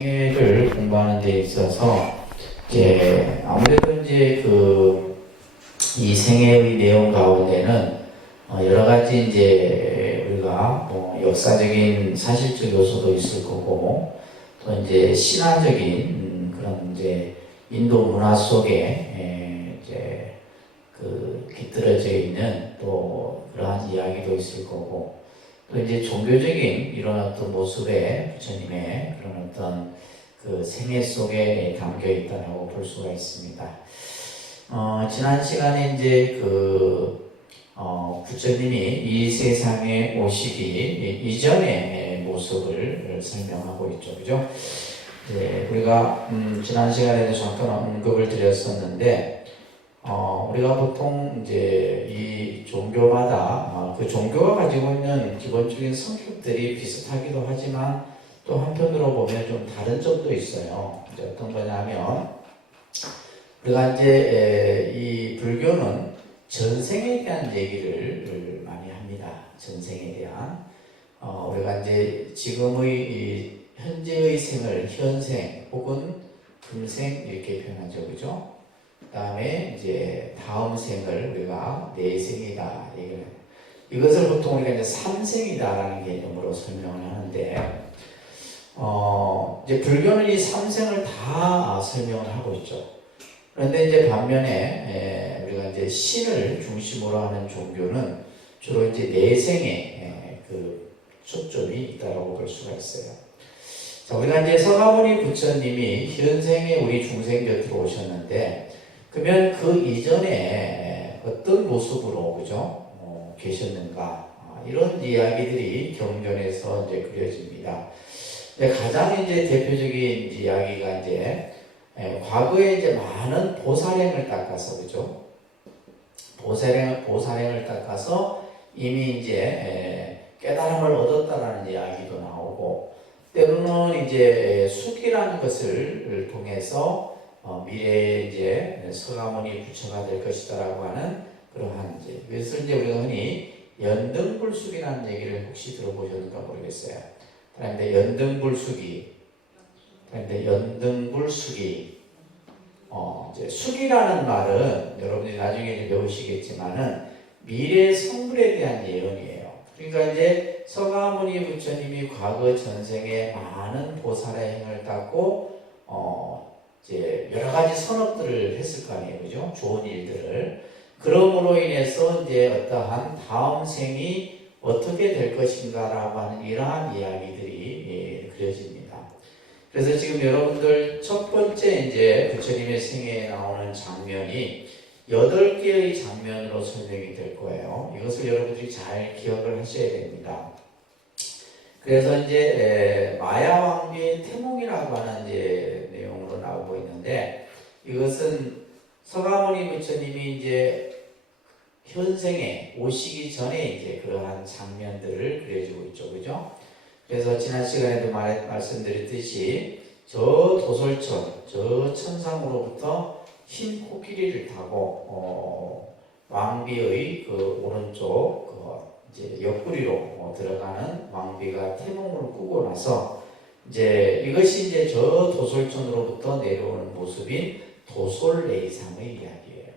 생애를 공부하는 데 있어서 이제 아무래도 이제 이 생애의 내용 가운데는 여러 가지 이제 우리가 뭐 역사적인 사실적 요소도 있을 거고 또 이제 신화적인 그런 이제 인도 문화 속에 이제 깃들어져 있는 또 그러한 이야기도 있을 거고 또 이제 종교적인 이런 어떤 모습의 부처님의 그런 어떤 그 생애 속에 담겨 있다고 볼 수가 있습니다. 지난 시간에 이제 부처님이 이 세상에 오시기 이전의 모습을 설명하고 있죠. 그죠? 네, 우리가 지난 시간에도 잠깐 언급을 드렸었는데 우리가 보통 이제 이 종교마다 그 종교가 가지고 있는 기본적인 성격들이 비슷하기도 하지만 또 한편으로 보면 좀 다른 점도 있어요. 이제 어떤 거냐면 우리가 이제 이 불교는 전생에 대한 얘기를 많이 합니다. 전생에 대한 우리가 이제 지금의 이 현재의 생을 현생 혹은 금생 이렇게 표현하죠, 그죠? 그 다음에 이제 다음 생을 우리가 내생이다. 이것을 보통 우리가 이제 삼생이다라는 개념으로 설명을 하는데, 이제 불교는 이 삼생을 다 설명을 하고 있죠. 그런데 이제 반면에 우리가 이제 신을 중심으로 하는 종교는 주로 이제 내생에 그 초점이 있다고 볼 수가 있어요. 자, 우리가 이제 서가모니 부처님이 현생에 우리 중생 곁으로 오셨는데, 그러면 그 이전에 어떤 모습으로 그죠? 계셨는가? 이런 이야기들이 경전에서 이제 그려집니다. 가장 이제 대표적인 이야기가 이제 과거에 이제 많은 보살행을 닦아서 그죠? 보살행을 닦아서 이미 이제 깨달음을 얻었다라는 이야기도 나오고 때로는 이제 숙이라는 것을 통해서 미래에 이제 서가모니 부처가 될 것이다라고 하는 그러한 이제 그래서 이제 우리가 흔히 연등불숙이라는 얘기를 혹시 들어보셨는가 모르겠어요. 그런데 연등불숙이 이제 숙이라는 말은 여러분들이 나중에 이제 배우시겠지만은 미래 성불에 대한 예언이에요. 그러니까 이제 서가모니 부처님이 과거 전생에 많은 보살의 행을 닦고 이제 여러 가지 선업들을 했을 거 아니에요, 그죠? 좋은 일들을. 그러므로 인해서 이제 어떠한 다음 생이 어떻게 될 것인가라고 하는 이러한 이야기들이 그려집니다. 그래서 지금 여러분들 첫 번째 이제 부처님의 생애에 나오는 장면이 8개의 장면으로 설명이 될 거예요. 이것을 여러분들이 잘 기억을 하셔야 됩니다. 그래서 이제 마야 왕비의 태몽이라고 하는 이제 내용으로 나오고 있는데 이것은 서가모니 부처님이 이제 현생에 오시기 전에 이제 그러한 장면들을 그려주고 있죠, 그죠? 그래서 지난 시간에도 말씀드렸듯이 저 도솔천, 저 천상으로부터 흰 코끼리를 타고 왕비의 그 오른쪽 이제 옆구리로 들어가는 왕비가 태몽을 꾸고 나서 이제 이것이 이제 저 도솔천으로부터 내려오는 모습인 도솔레이상의 이야기예요.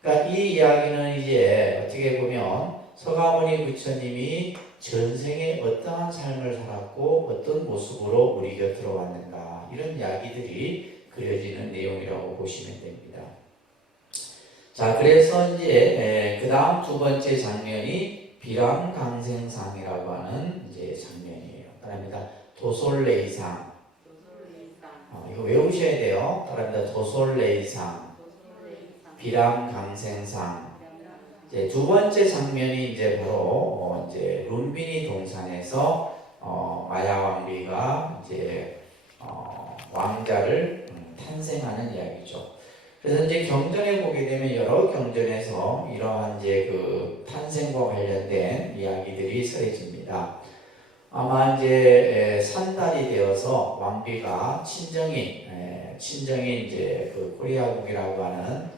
그러니까 이 이야기는 이제 어떻게 보면 서가모니 부처님이 전생에 어떠한 삶을 살았고 어떤 모습으로 우리 곁으로 왔는가 이런 이야기들이 그려지는 내용이라고 보시면 됩니다. 자, 그래서 이제 그 다음 두 번째 장면이 비람강생상이라고 하는 이제 장면이에요. 따라합니다. 도솔레이상. 이거 외우셔야 돼요. 따라합니다. 도솔레이상. 비람강생상. 이제 두 번째 장면이 이제 바로 이제 룸비니 동산에서 마야 왕비가 이제 왕자를 탄생하는 이야기죠. 그래서 이제 경전에 보게 되면 여러 경전에서 이러한 이제 그 탄생과 관련된 이야기들이 쓰여집니다. 아마 이제 산달이 되어서 왕비가 친정인 이제 그 코리아국이라고 하는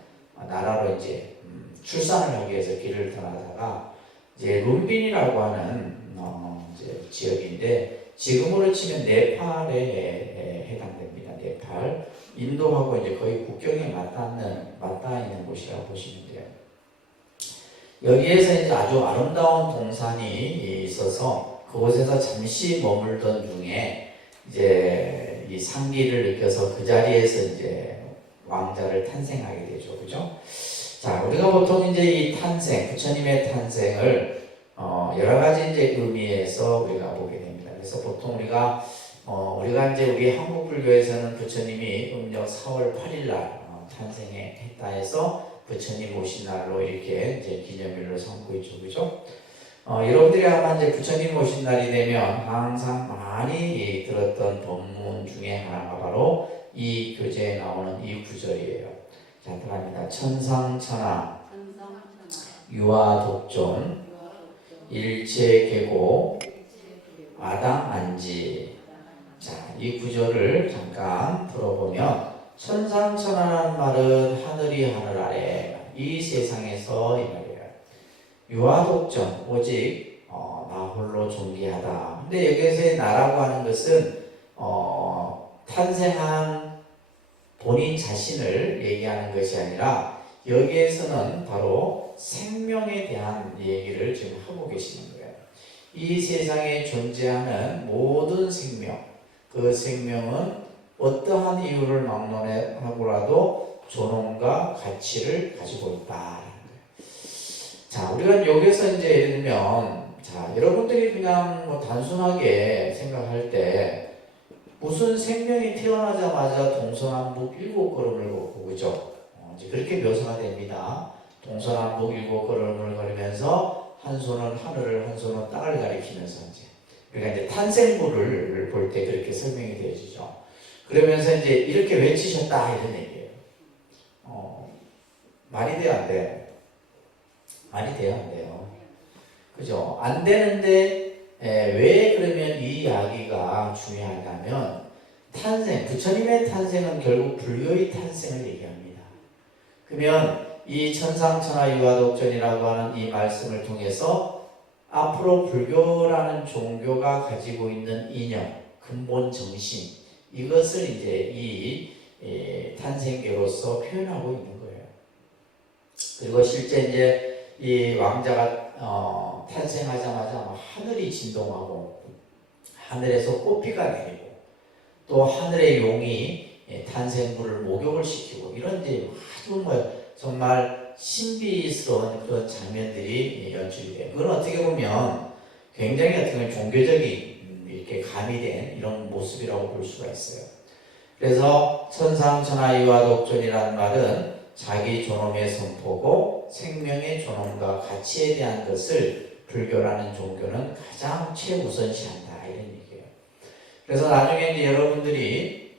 나라로 이제 출산을 하기 위해서 길을 떠나다가 이제 룸빈이라고 하는 이제 지역인데 지금으로 치면 네팔에 해당됩니다. 네팔, 인도하고 이제 거의 국경에 맞닿아 있는 곳이라고 보시면 돼요. 여기에서 이제 아주 아름다운 동산이 있어서 그곳에서 잠시 머물던 중에 이제 이 상기를 느껴서 그 자리에서 이제 왕자를 탄생하게 되죠. 그죠? 자, 우리가 보통 이제 이 탄생, 부처님의 탄생을 여러 가지 이제 의미에서 우리가 보게 됩니다. 그래서 보통 우리가 이제 우리 한국 불교에서는 부처님이 음력 4월 8일 날 탄생했다 해서 부처님 오신 날로 이렇게 이제 기념일로 삼고 있죠. 그죠? 여러분들이 아마 이제 부처님 오신 날이 되면 항상 많이 들었던 법문 중에 하나가 바로 이 교재에 나오는 이 구절이에요. 자, 들어갑니다. 천상천하 유아독존 일체계고 아당안지. 자, 이 구절을 잠깐 들어보면 천상천하라는 말은 하늘이 하늘 아래 이 세상에서 이 말이에요. 유아독존 오직 나 홀로 존귀하다. 근데 여기에서의 나라고 하는 것은 탄생한 본인 자신을 얘기하는 것이 아니라 여기에서는 바로 생명에 대한 얘기를 지금 하고 계시는 거예요. 이 세상에 존재하는 모든 생명, 그 생명은 어떠한 이유를 막론하고라도 존엄과 가치를 가지고 있다. 자, 우리가 여기서 이제 예를 들면, 자, 여러분들이 그냥 뭐 단순하게 생각할 때 무슨 생명이 태어나자마자 동서남북 7걸음을 걷고, 그죠? 이제 그렇게 묘사가 됩니다. 동서남북 7걸음을 걸으면서 한 손은 하늘을, 한 손은 땅을 가리키면서 이제 우리가 이제 탄생부를 볼 때 그렇게 설명이 되어지죠. 그러면서 이제 이렇게 외치셨다 이런 얘기예요. 말이 돼요, 안 돼요? 말이 돼요, 안 돼요? 그죠? 안 되는데 왜 그러면 이 이야기가 중요하냐면 탄생, 부처님의 탄생은 결국 불교의 탄생을 얘기합니다. 그러면 이 천상천하 유아독존이라고 하는 이 말씀을 통해서 앞으로 불교라는 종교가 가지고 있는 이념, 근본 정신, 이것을 이제 이 탄생계로서 표현하고 있는 거예요. 그리고 실제 이제 이 왕자가 탄생하자마자 하늘이 진동하고 하늘에서 꽃비가 내리고 또 하늘의 용이 탄생부를 목욕을 시키고 이런 이제 아주 뭐 정말 신비스러운 그런 장면들이 연출이 돼요. 그건 어떻게 보면 굉장히 어떻게 보면 종교적인 이렇게 가미된 이런 모습이라고 볼 수가 있어요. 그래서 천상천하 유아독존이라는 말은 자기 존엄의 선포고 생명의 존엄과 가치에 대한 것을 불교라는 종교는 가장 최우선시한다 이런 얘기예요. 그래서 나중에 이제 여러분들이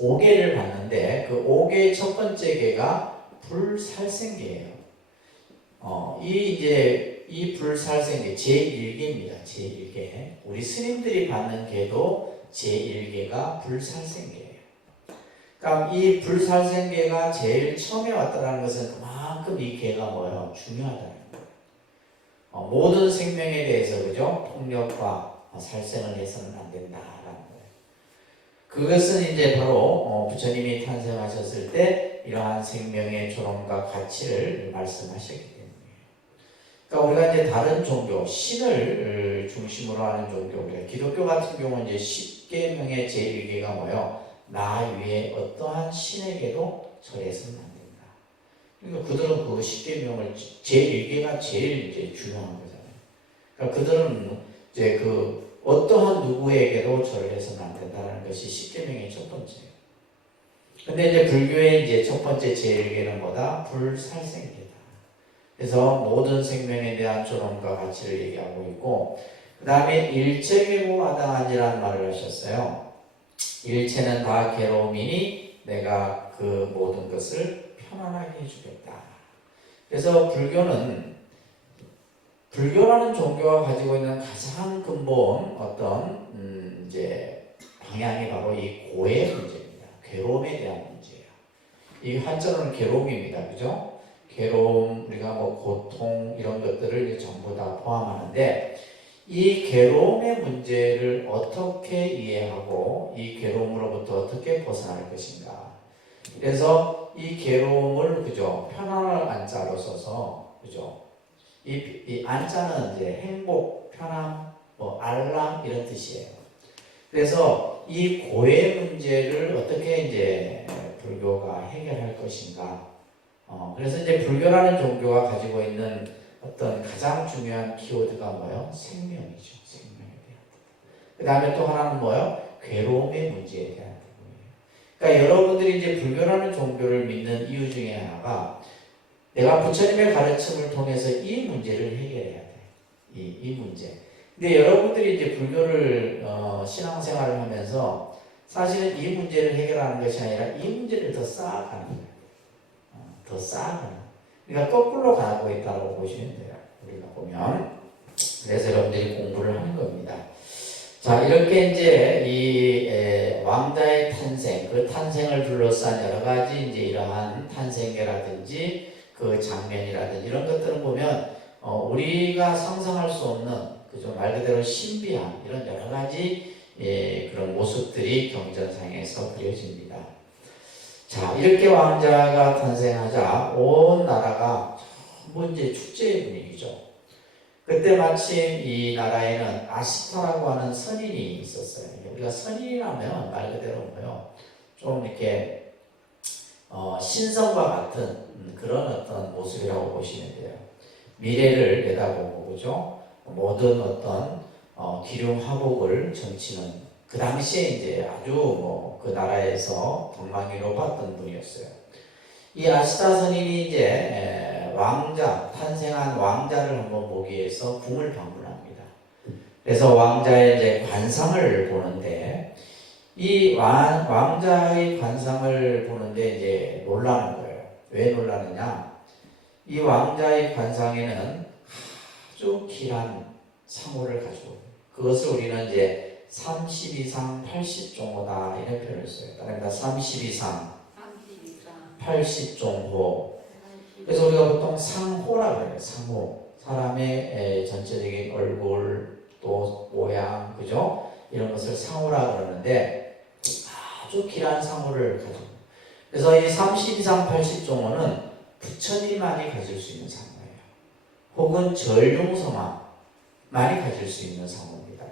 5계를 봤는데 그 5계의 첫 번째 계가 불살생계예요. 이 불살생계 제1계입니다. 제1계. 우리 스님들이 받는 계도 제1계가 불살생계예요. 그러니까 이 불살생계가 제일 처음에 왔다는 것은 그만큼 이 계가 뭐예요? 중요하다는 거예요. 모든 생명에 대해서 그죠? 폭력과 살생을 해서는 안 된다라는 거예요. 그것은 이제 바로 부처님이 탄생하셨을 때 이러한 생명의 존엄과 가치를 말씀하셨기 때문이에요. 그러니까 우리가 이제 다른 종교, 신을 중심으로 하는 종교, 기독교 같은 경우는 이제 10계명의 제1계가 뭐예요? 나 위에 어떠한 신에게도 절해서는 안 된다. 그러니까 그들은 그 10계명을 제1계가 제일 이제 중요한 거잖아요. 그러니까 그들은 이제 그 어떠한 누구에게도 절을 해서는 안 된다는 것이 10계명의 첫 번째예요. 근데 이제 불교의 이제 첫 번째 제1계는 뭐다? 불살생계다. 그래서 모든 생명에 대한 존엄과 가치를 얘기하고 있고, 그 다음에 일체계고 아당한지라는 말을 하셨어요. 일체는 다 괴로움이니 내가 그 모든 것을 편안하게 해주겠다. 그래서 불교라는 종교가 가지고 있는 가장 근본 어떤 이제 방향이 바로 이 고의 문제입니다. 괴로움에 대한 문제예요. 이 한자로는 괴로움입니다. 그죠? 괴로움, 우리가 뭐 고통 이런 것들을 전부 다 포함하는데 이 괴로움의 문제를 어떻게 이해하고 이 괴로움으로부터 어떻게 벗어날 것인가. 그래서 이 괴로움을 그죠 편안할 안자로 써서 그죠 이 안자는 이제 행복, 편안, 뭐 알람 이런 뜻이에요. 그래서 이 고의 문제를 어떻게 이제 불교가 해결할 것인가. 그래서 이제 불교라는 종교가 가지고 있는 어떤 가장 중요한 키워드가 뭐예요? 생명이죠. 생명에 대한. 그 다음에 또 하나는 뭐예요? 괴로움의 문제에 대한 부분이에요. 그러니까 여러분들이 이제 불교라는 종교를 믿는 이유 중에 하나가 내가 부처님의 가르침을 통해서 이 문제를 해결해야 돼. 이 문제. 근데 여러분들이 이제 불교를 신앙생활을 하면서 사실은 이 문제를 해결하는 것이 아니라 이 문제를 더 쌓아가는 거예요. 더 쌓아가는. 그러니까 거꾸로 가고 있다고 보시면 돼요. 우리가 보면. 그래서 여러분들이 공부를 하는 겁니다. 자, 이렇게 이제 이 왕자의 탄생, 그 탄생을 둘러싼 여러 가지 이제 이러한 탄생계라든지 그 장면이라든지 이런 것들을 보면 우리가 상상할 수 없는 그죠 말 그대로 신비한 이런 여러 가지 그런 모습들이 경전상에서 그려집니다. 자, 이렇게 왕자가 탄생하자 온 나라가 전부 이제 축제의 분위기죠. 그때 마침 이 나라에는 아시타라고 하는 선인이 있었어요. 우리가 선인이라면 말 그대로 뭐요, 좀 이렇게 신성과 같은 그런 어떤 모습이라고 보시면 돼요. 미래를 내다보고 그죠. 모든 어떤 기륭화복을 점치는 그 당시에 이제 아주 뭐 그 나라에서 동망이 높았던 분이었어요. 이 아시타 선인이 이제 왕자 탄생한 왕자를 한번 보기 위해서 궁을 방문합니다. 그래서 왕자의 이제 관상을 보는데 이 왕자의 관상을 보는데 이제 놀라는 거예요. 왜 놀라느냐? 이 왕자의 관상에는 아주 길한 상호를 가지고 그것을 우리는 이제 30이상 80종호다 이런 표현을 써요. 따라합니다. 30이상 80종호. 그래서 우리가 보통 상호라고 해요. 상호. 사람의 전체적인 얼굴 또 모양 그죠? 이런 것을 상호라고 그러는데 아주 길한 상호를 가지고 그래서 이 30 이상 80종호는 부처님만이 가질 수 있는 상호예요. 혹은 절용성화만이 가질 수 있는 상호입니다.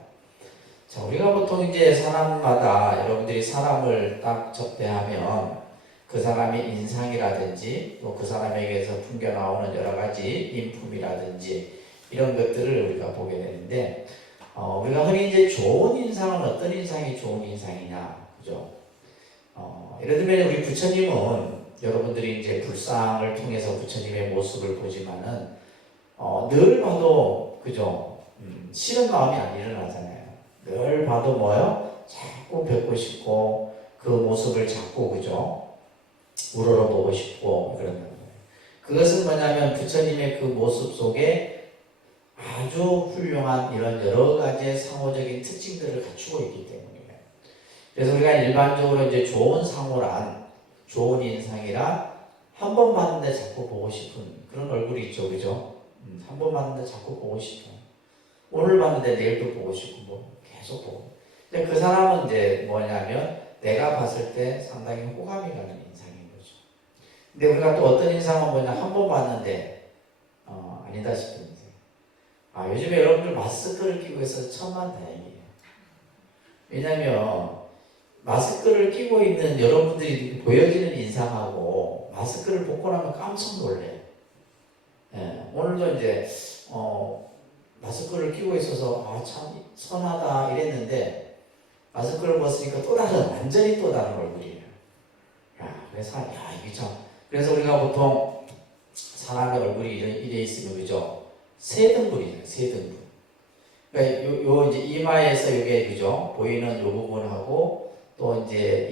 자, 우리가 보통 이제 사람마다 여러분들이 사람을 딱 접대하면 그 사람의 인상이라든지 또 그 사람에게서 풍겨나오는 여러 가지 인품이라든지 이런 것들을 우리가 보게 되는데 우리가 흔히 이제 좋은 인상은 어떤 인상이 좋은 인상이냐 그죠? 예를 들면 우리 부처님은 여러분들이 이제 불상을 통해서 부처님의 모습을 보지만은 늘 봐도 그죠? 싫은 마음이 안 일어나잖아요. 늘 봐도 뭐요? 자꾸 뵙고 싶고 그 모습을 자꾸 그죠? 우러러보고 싶고 그런 거예요. 그것은 뭐냐면 부처님의 그 모습 속에 아주 훌륭한 이런 여러 가지의 상호적인 특징들을 갖추고 있기 때문이에요. 그래서 우리가 일반적으로 이제 좋은 상호란 좋은 인상이라 한 번 봤는데 자꾸 보고 싶은 그런 얼굴이 있죠, 그죠? 한 번 봤는데 자꾸 보고 싶어. 오늘 봤는데 내일도 보고 싶고 뭐 계속 보고. 근데 그 사람은 이제 뭐냐면 내가 봤을 때 상당히 호감이 가는 인상인 거죠. 근데 우리가 또 어떤 인상은 뭐냐 한 번 봤는데 아니다 싶은 인상. 요즘에 여러분들 마스크를 끼고 있어서 천만다행이에요. 왜냐면 마스크를 끼고 있는 여러분들이 보여지는 인상하고 마스크를 벗고 나면 깜짝 놀래요. 오늘도 이제 마스크를 끼고 있어서 참 선하다 이랬는데 마스크를 벗으니까 또 다른 완전히 또 다른 얼굴이에요. 그래서 이게 참 그래서 우리가 보통 사람의 얼굴이 이래 있으면 그죠? 세 등분이잖아요. 세 등분. 그러니까 요 이제 이마에서 이게 그죠? 보이는 요 부분하고 또 이제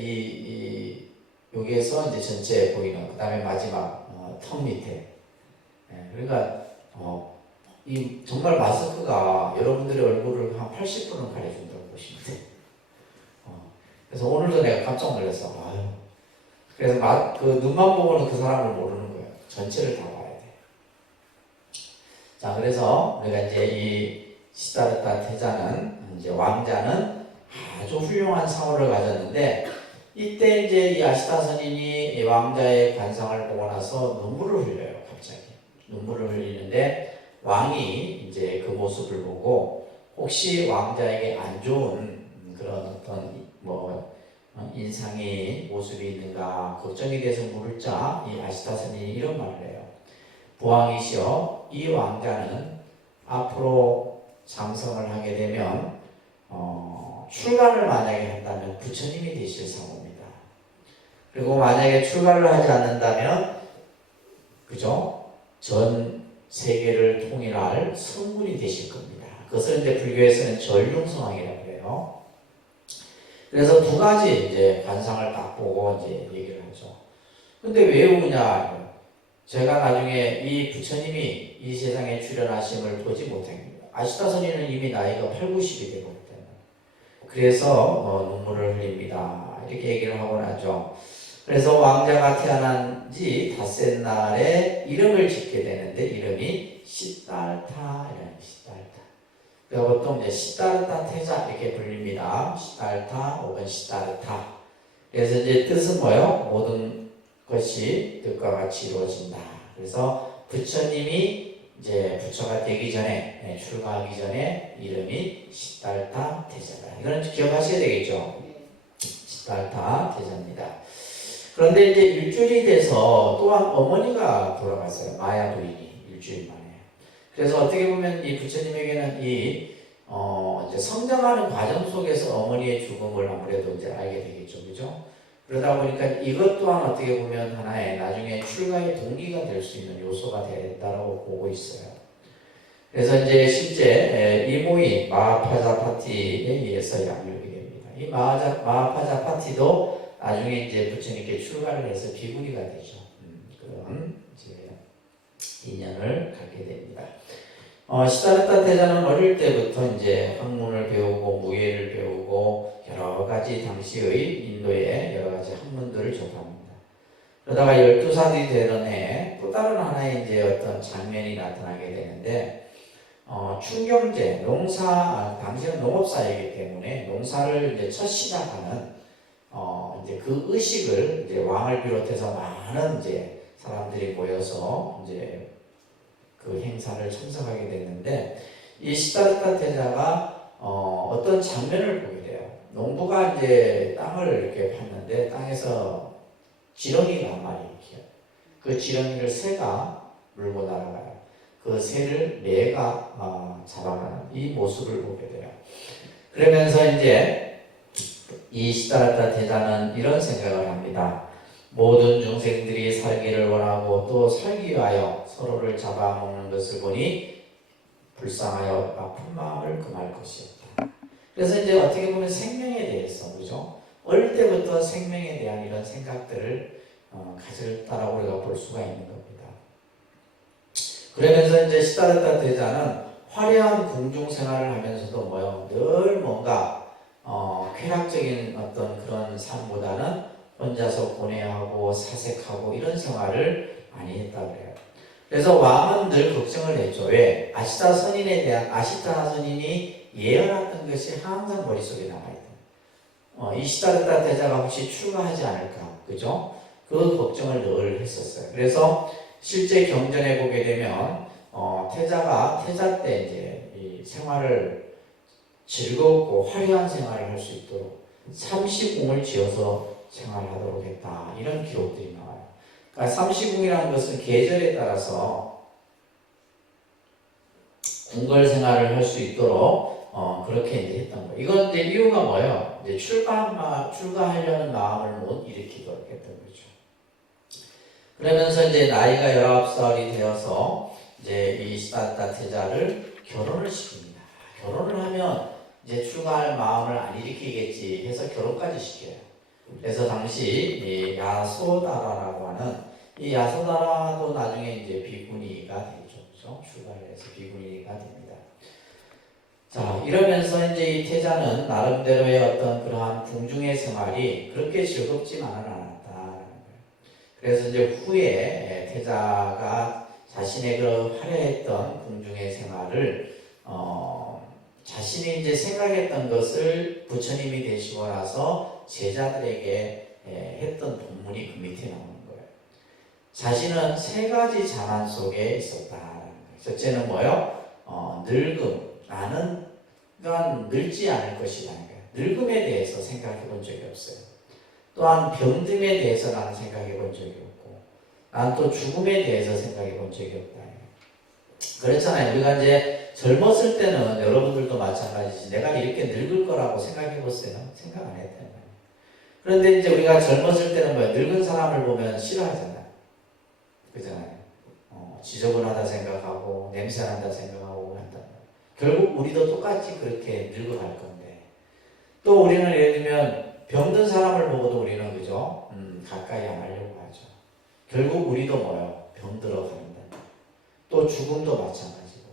여기에서 이제 전체 보이는 그 다음에 마지막 턱 밑에. 그러니까 이 정말 마스크가 여러분들의 얼굴을 한 80%는 가려준다고 보시면 돼요. 그래서 오늘도 내가 깜짝 놀랐어. 그래서 그 눈만 보고는 그 사람을 모르는 거예요. 전체를 다 봐야 돼. 자, 그래서 우리가 이제 이 시다르타 태자는 이제 왕자는 아주 훌륭한 상호를 가졌는데 이때 이제 이 아시타 선인이 이 왕자의 관상을 보고 나서 눈물을 흘려요. 갑자기 눈물을 흘리는데 왕이 이제 그 모습을 보고 혹시 왕자에게 안 좋은 그런 어떤 뭐 인상이 모습이 있는가 걱정이 돼서 물을자 이 아시타 선인이 이런 말을 해요. 부왕이시여, 이 왕자는 앞으로 장성을 하게 되면 출가를 만약에 한다면 부처님이 되실 상호입니다. 그리고 만약에 출가를 하지 않는다면 그죠? 전 세계를 통일할 성군이 되실 겁니다. 그것을 이제 불교에서는 전륜성왕이라고 해요. 그래서 두 가지 이제 관상을 딱 보고 이제 얘기를 하죠. 근데 왜 우냐? 제가 나중에 이 부처님이 이 세상에 출현하심을 보지 못합니다. 아시타 선인은 이미 나이가 8, 90이 되고 있다는. 그래서 눈물을 흘립니다. 이렇게 얘기를 하고 나죠. 그래서 왕자가 태어난 지 닷새 날에 이름을 짓게 되는데 이름이 시달타라는 시달타. 그래서 보통 이제 시달타 태자 이렇게 불립니다. 시달타 혹은 시달타. 그래서 이제 뜻은 뭐예요? 모든 것이 뜻과 같이 이루어진다. 그래서 부처님이 이제 부처가 되기 전에 출가하기 전에 이름이 시달타 태자다. 이거는 기억하셔야 되겠죠. 시달타 태자입니다. 그런데 이제 일주일이 돼서 또한 어머니가 돌아갔어요. 마야 부인이 일주일 만에. 그래서 어떻게 보면 이 부처님에게는 이제 성장하는 과정 속에서 어머니의 죽음을 아무래도 이제 알게 되겠죠, 그죠? 그러다 보니까 이것 또한 어떻게 보면 하나의 나중에 출가의 동기가 될 수 있는 요소가 됐다고 보고 있어요. 그래서 이제 실제 이모이 마하파자파티에 의해서 양육이 됩니다. 이 마하파자파티도 나중에 이제 부처님께 출가를 해서 비구니가 되죠. 그런 이제 인연을 갖게 됩니다. 시다르타 태자는 어릴 때부터 이제 학문을 배우고 무예를 배우고 여러 가지 당시의 인도의 여러 가지 학문들을 접합니다. 그러다가 12살이 되는 해 또 다른 하나의 이제 어떤 장면이 나타나게 되는데 춘경제 당시는 농업사이기 때문에 농사를 이제 첫 시작하는 이제 그 의식을 이제 왕을 비롯해서 많은 이제 사람들이 모여서 이제 그 행사를 참석하게 됐는데 이 시다르타 태자가 어떤 장면을 보게 돼요. 농부가 이제 땅을 이렇게 팠는데 땅에서 지렁이가 한 마리 있어요. 그 지렁이를 새가 물고 날아가요. 그 새를 매가 잡아가는 이 모습을 보게 돼요. 그러면서 이제 이 시다르타 태자는 이런 생각을 합니다. 모든 중생들이 살기를 원하고 또 살기 위하여 서로를 잡아먹는 것을 보니 불쌍하여 아픈 마음을 금할 것이었다. 그래서 이제 어떻게 보면 생명에 대해서 그죠? 어릴 때부터 생명에 대한 이런 생각들을 가졌다라고 우리가 볼 수가 있는 겁니다. 그러면서 이제 시다르타 태자는 화려한 궁중 생활을 하면서도 늘 뭔가 쾌락적인 어떤 그런 삶보다는 혼자서 고뇌하고 사색하고 이런 생활을 많이 했다고 해요. 그래서 왕은 늘 걱정을 했죠. 왜? 아시타 선인이 예언했던 것이 항상 머릿속에 남아있다. 이 시다르타 태자가 혹시 출가하지 않을까, 그죠? 그 걱정을 늘 했었어요. 그래서 실제 경전에 보게 되면 태자 때 이제 이 생활을 즐겁고 화려한 생활을 할 수 있도록 삼시궁을 지어서 생활하도록 했다. 이런 기록들이 나와요. 그러니까 삼시궁이라는 것은 계절에 따라서 궁궐 생활을 할 수 있도록 그렇게 이제 했던 거예요. 이건 이제 이유가 뭐예요? 이제 출가하려는 마음을 못 일으키도록 했던 거죠. 그러면서 이제 나이가 19살이 되어서 이제 이 시다르타 태자를 결혼을 시킵니다. 결혼을 하면 이제 출가할 마음을 안 일으키겠지 해서 결혼까지 시켜요. 그래서 당시 이 야소다라라고 하는 이 야소다라도 나중에 이제 비구니가 되죠. 그렇죠? 출가를 해서 비구니가 됩니다. 자, 이러면서 이제 이 태자는 나름대로의 어떤 그러한 궁중의 생활이 그렇게 즐겁지만은 않았다라는 거예요. 그래서 이제 후에 태자가 자신의 그 화려했던 궁중의 생활을 자신이 이제 생각했던 것을 부처님이 되시고 나서 제자들에게 했던 본문이 그 밑에 나오는 거예요. 자신은 세 가지 자만 속에 있었다. 첫째는 뭐요? 늙음. 나는 늙지 않을 것이라는 거예요. 늙음에 대해서 생각해 본 적이 없어요. 또한 병듦에 대해서 나는 생각해 본 적이 없고, 난 또 죽음에 대해서 생각해 본 적이 없다. 그렇잖아요. 우리가 이제 젊었을 때는 여러분들도 마찬가지지. 내가 이렇게 늙을 거라고 생각해 봤어요? 생각 안 했단 말이에요. 그런데 이제 우리가 젊었을 때는 뭐예요? 늙은 사람을 보면 싫어하잖아요. 그잖아요. 지저분하다 생각하고, 냄새난다 생각하고 한단 말이에요. 결국 우리도 똑같이 그렇게 늙어갈 건데. 또 우리는 예를 들면 병든 사람을 보고도 우리는 그죠? 가까이 안 하려고 하죠. 결국 우리도 뭐예요? 병들어 간다. 또 죽음도 마찬가지고.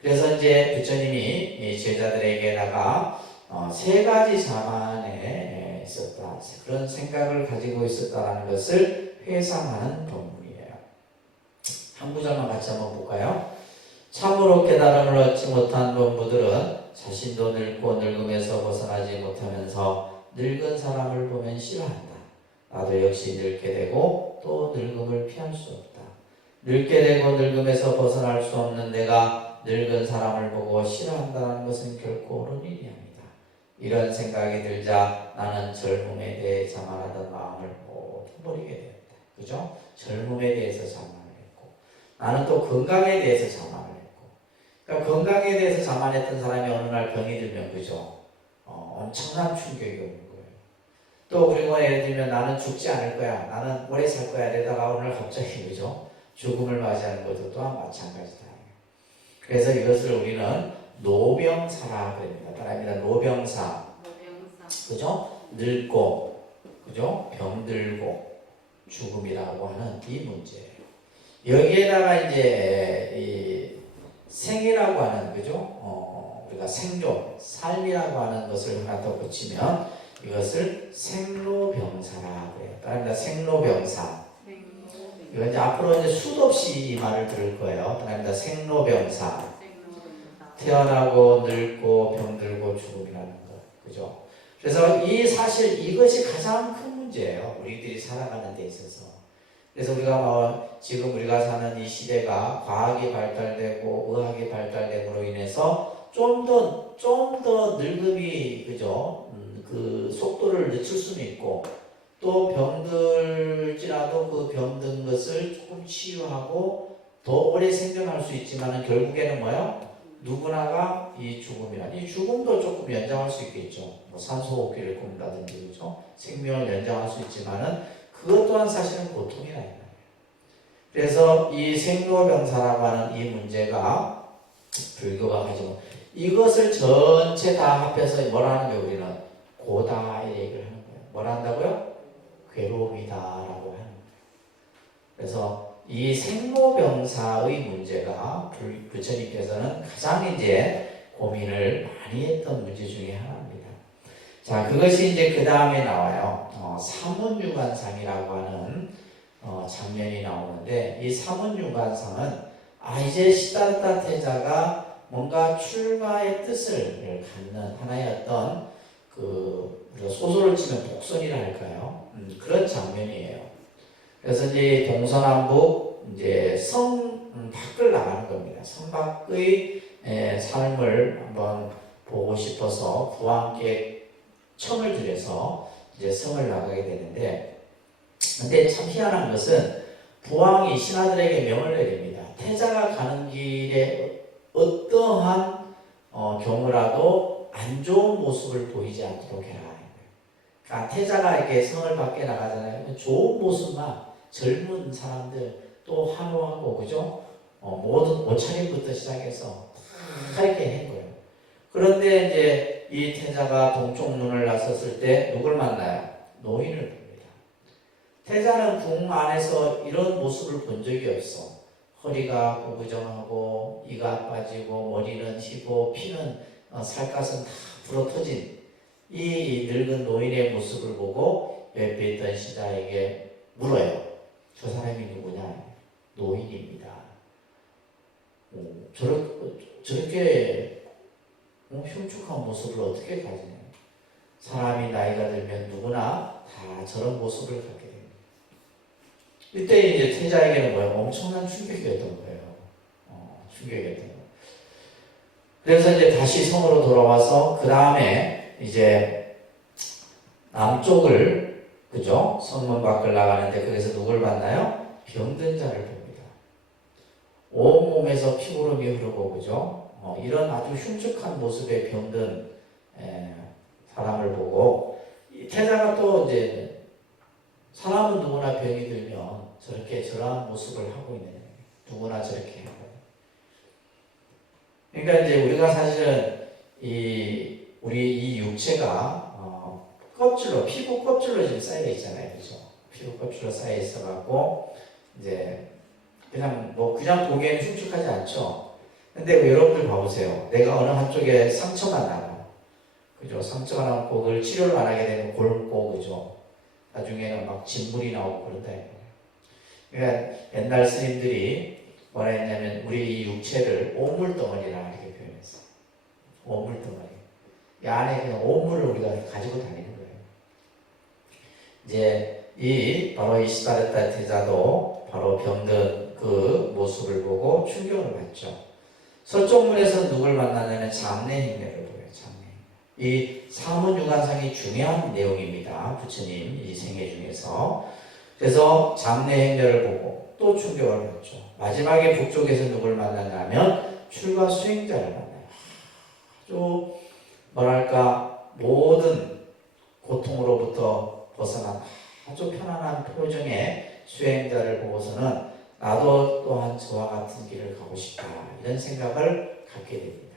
그래서 이제 부처님이 제자들에게다가 세 가지 자만에 있었다. 그런 생각을 가지고 있었다는 것을 회상하는 본문이에요. 한 구절만 같이 한번 볼까요? 참으로 깨달음을 얻지 못한 범부들은 자신도 늙고 늙음에서 벗어나지 못하면서 늙은 사람을 보면 싫어한다. 나도 역시 늙게 되고 또 늙음을 피할 수 없다. 늙게 되고 늙음에서 벗어날 수 없는 내가 늙은 사람을 보고 싫어한다는 것은 결코 옳은 일이 아니다. 이런 생각이 들자 나는 젊음에 대해 자만하던 마음을 모두 버리게 되었다. 그죠? 젊음에 대해서 자만을 했고, 나는 또 건강에 대해서 자만을 했고, 그러니까 건강에 대해서 자만했던 사람이 어느 날 병이 들면 그죠? 엄청난 충격이 오는 거예요. 또 우리가 예를 들면 나는 죽지 않을 거야, 나는 오래 살 거야 이러다가 오늘 갑자기 그죠? 죽음을 맞이하는 것도 또한 마찬가지다. 그래서 이것을 우리는 노병사라 그럽니다. 따라합니다. 노병사. 그죠? 늙고, 그죠? 병들고, 죽음이라고 하는 이 문제예요. 여기에다가 이제 이 생이라고 하는, 그죠? 우리가 생존, 삶이라고 하는 것을 하나 더 붙이면 이것을 생로병사라 그래요. 따라합니다. 생로병사. 이건 이제 앞으로 이제 수도 없이 이 말을 들을 거예요. 따라합니다. 생로병사. 태어나고 늙고 병들고 죽음이라는 것. 그죠? 그래서 이 사실 이것이 가장 큰 문제예요. 우리들이 살아가는 데 있어서. 그래서 우리가 지금 우리가 사는 이 시대가 과학이 발달되고 의학이 발달됨으로 인해서 좀 더 늙음이 그죠? 그 속도를 늦출 수는 있고, 또 병들지라도 그 병든 것을 조금 치유하고 더 오래 생존할 수 있지만은 결국에는 뭐요? 누구나가 이 죽음도 조금 연장할 수 있겠죠. 뭐 산소호흡기를 꼽는다든지 그죠? 생명을 연장할 수 있지만은 그것 또한 사실은 고통이라 이 말이에요. 그래서 이 생로병사라고 하는 이 문제가 불교가 가지고 이것을 전체 다 합해서 뭐라 하는 게 우리는 고다 이 얘기를 하는 거예요. 뭐라 한다고요? 괴로움이다라고 하는 거예요. 그래서 이 생로병사의 문제가 부처님께서는 가장 이제 고민을 많이 했던 문제 중에 하나입니다. 자, 그것이 이제 그 다음에 나와요. 사문유관상이라고 하는 장면이 나오는데, 이 사문유관상은 이제 시다르타 태자가 뭔가 출가의 뜻을 갖는 하나의 어떤 우리가 소설을 치면 복선이라 할까요? 그런 장면이에요. 그래서 이제 동서남북 이제 성 밖을 나가는 겁니다. 성 밖의 삶을 한번 보고 싶어서 부와 함께 청을 들여서 이제 성을 나가게 되는데, 근데 참 희한한 것은 부왕이 신하들에게 명을 내립니다. 태자가 가는 길에 어떠한 경우라도 안 좋은 모습을 보이지 않도록 해라. 그러니까 태자가 이렇게 성을 밖에 나가잖아요. 좋은 모습만, 젊은 사람들 또 환호하고 그죠? 모든 옷차림부터 시작해서 다 이렇게 한 거예요. 그런데 이제 이 태자가 동쪽 문을 나섰을 때 누굴 만나요? 노인을 봅니다. 태자는 궁 안에서 이런 모습을 본 적이 없어. 허리가 구부정하고 이가 빠지고 머리는 휘고 피는 살갗은 다 불어터진 이 늙은 노인의 모습을 보고 옆에 있던 신하에게 물어요. 저 사람이 누구냐? 노인입니다. 저렇게 흉측한 모습을 어떻게 가지냐. 사람이 나이가 들면 누구나 다 저런 모습을 갖게 됩니다. 이때 이제 태자에게는 뭐예요? 엄청난 충격이었던 거예요. 충격이었던 거예요. 그래서 이제 다시 성으로 돌아와서 그 다음에 이제 남쪽을 그죠? 성문 밖을 나가는데 거기서 누굴 만나요? 병든 자를 봅니다. 온몸에서 피구름이 흐르고 그죠? 이런 아주 흉측한 모습의 병든 사람을 보고 태자가 또 이제 사람은 누구나 병이 들면 저렇게 저러한 모습을 하고 있는 누구나 저렇게 하고 그러니까 이제 우리가 사실은 우리 이 육체가 껍질로 피부 껍질로 지금 쌓여 있잖아요, 그렇죠? 피부 껍질로 쌓여 있어갖고 이제 그냥 보기에는 흉측하지 않죠. 근데 여러분들 봐보세요. 내가 어느 한쪽에 상처가 나고, 그죠? 상처가 나고 그걸 치료를 안 하게 되면 골고, 그죠? 나중에는 막 진물이 나오고 그런다. 그러니까 옛날 스님들이 뭐라 했냐면 우리 이 육체를 오물덩어리라 이렇게 표현했어요. 오물덩어리. 이 안에 그냥 오물을 우리가 가지고 다니는 거예요. 이제 바로 이 시다르타 태자도 바로 병든 그 모습을 보고 충격을 받죠. 서쪽 문에서 누굴 만나냐면 장례 행례를 보여요. 장례. 이 사문유관상이 중요한 내용입니다. 부처님 이 생애 중에서. 그래서 장례 행례를 보고 또 충격을 받죠. 마지막에 북쪽에서 누굴 만나냐면 출가 수행자를 만나요. 아주 뭐랄까 모든 고통으로부터 벗어난 아주 편안한 표정의 수행자를 보고서는 나도 또한 저와 같은 길을 가고 싶다 이런 생각을 갖게 됩니다.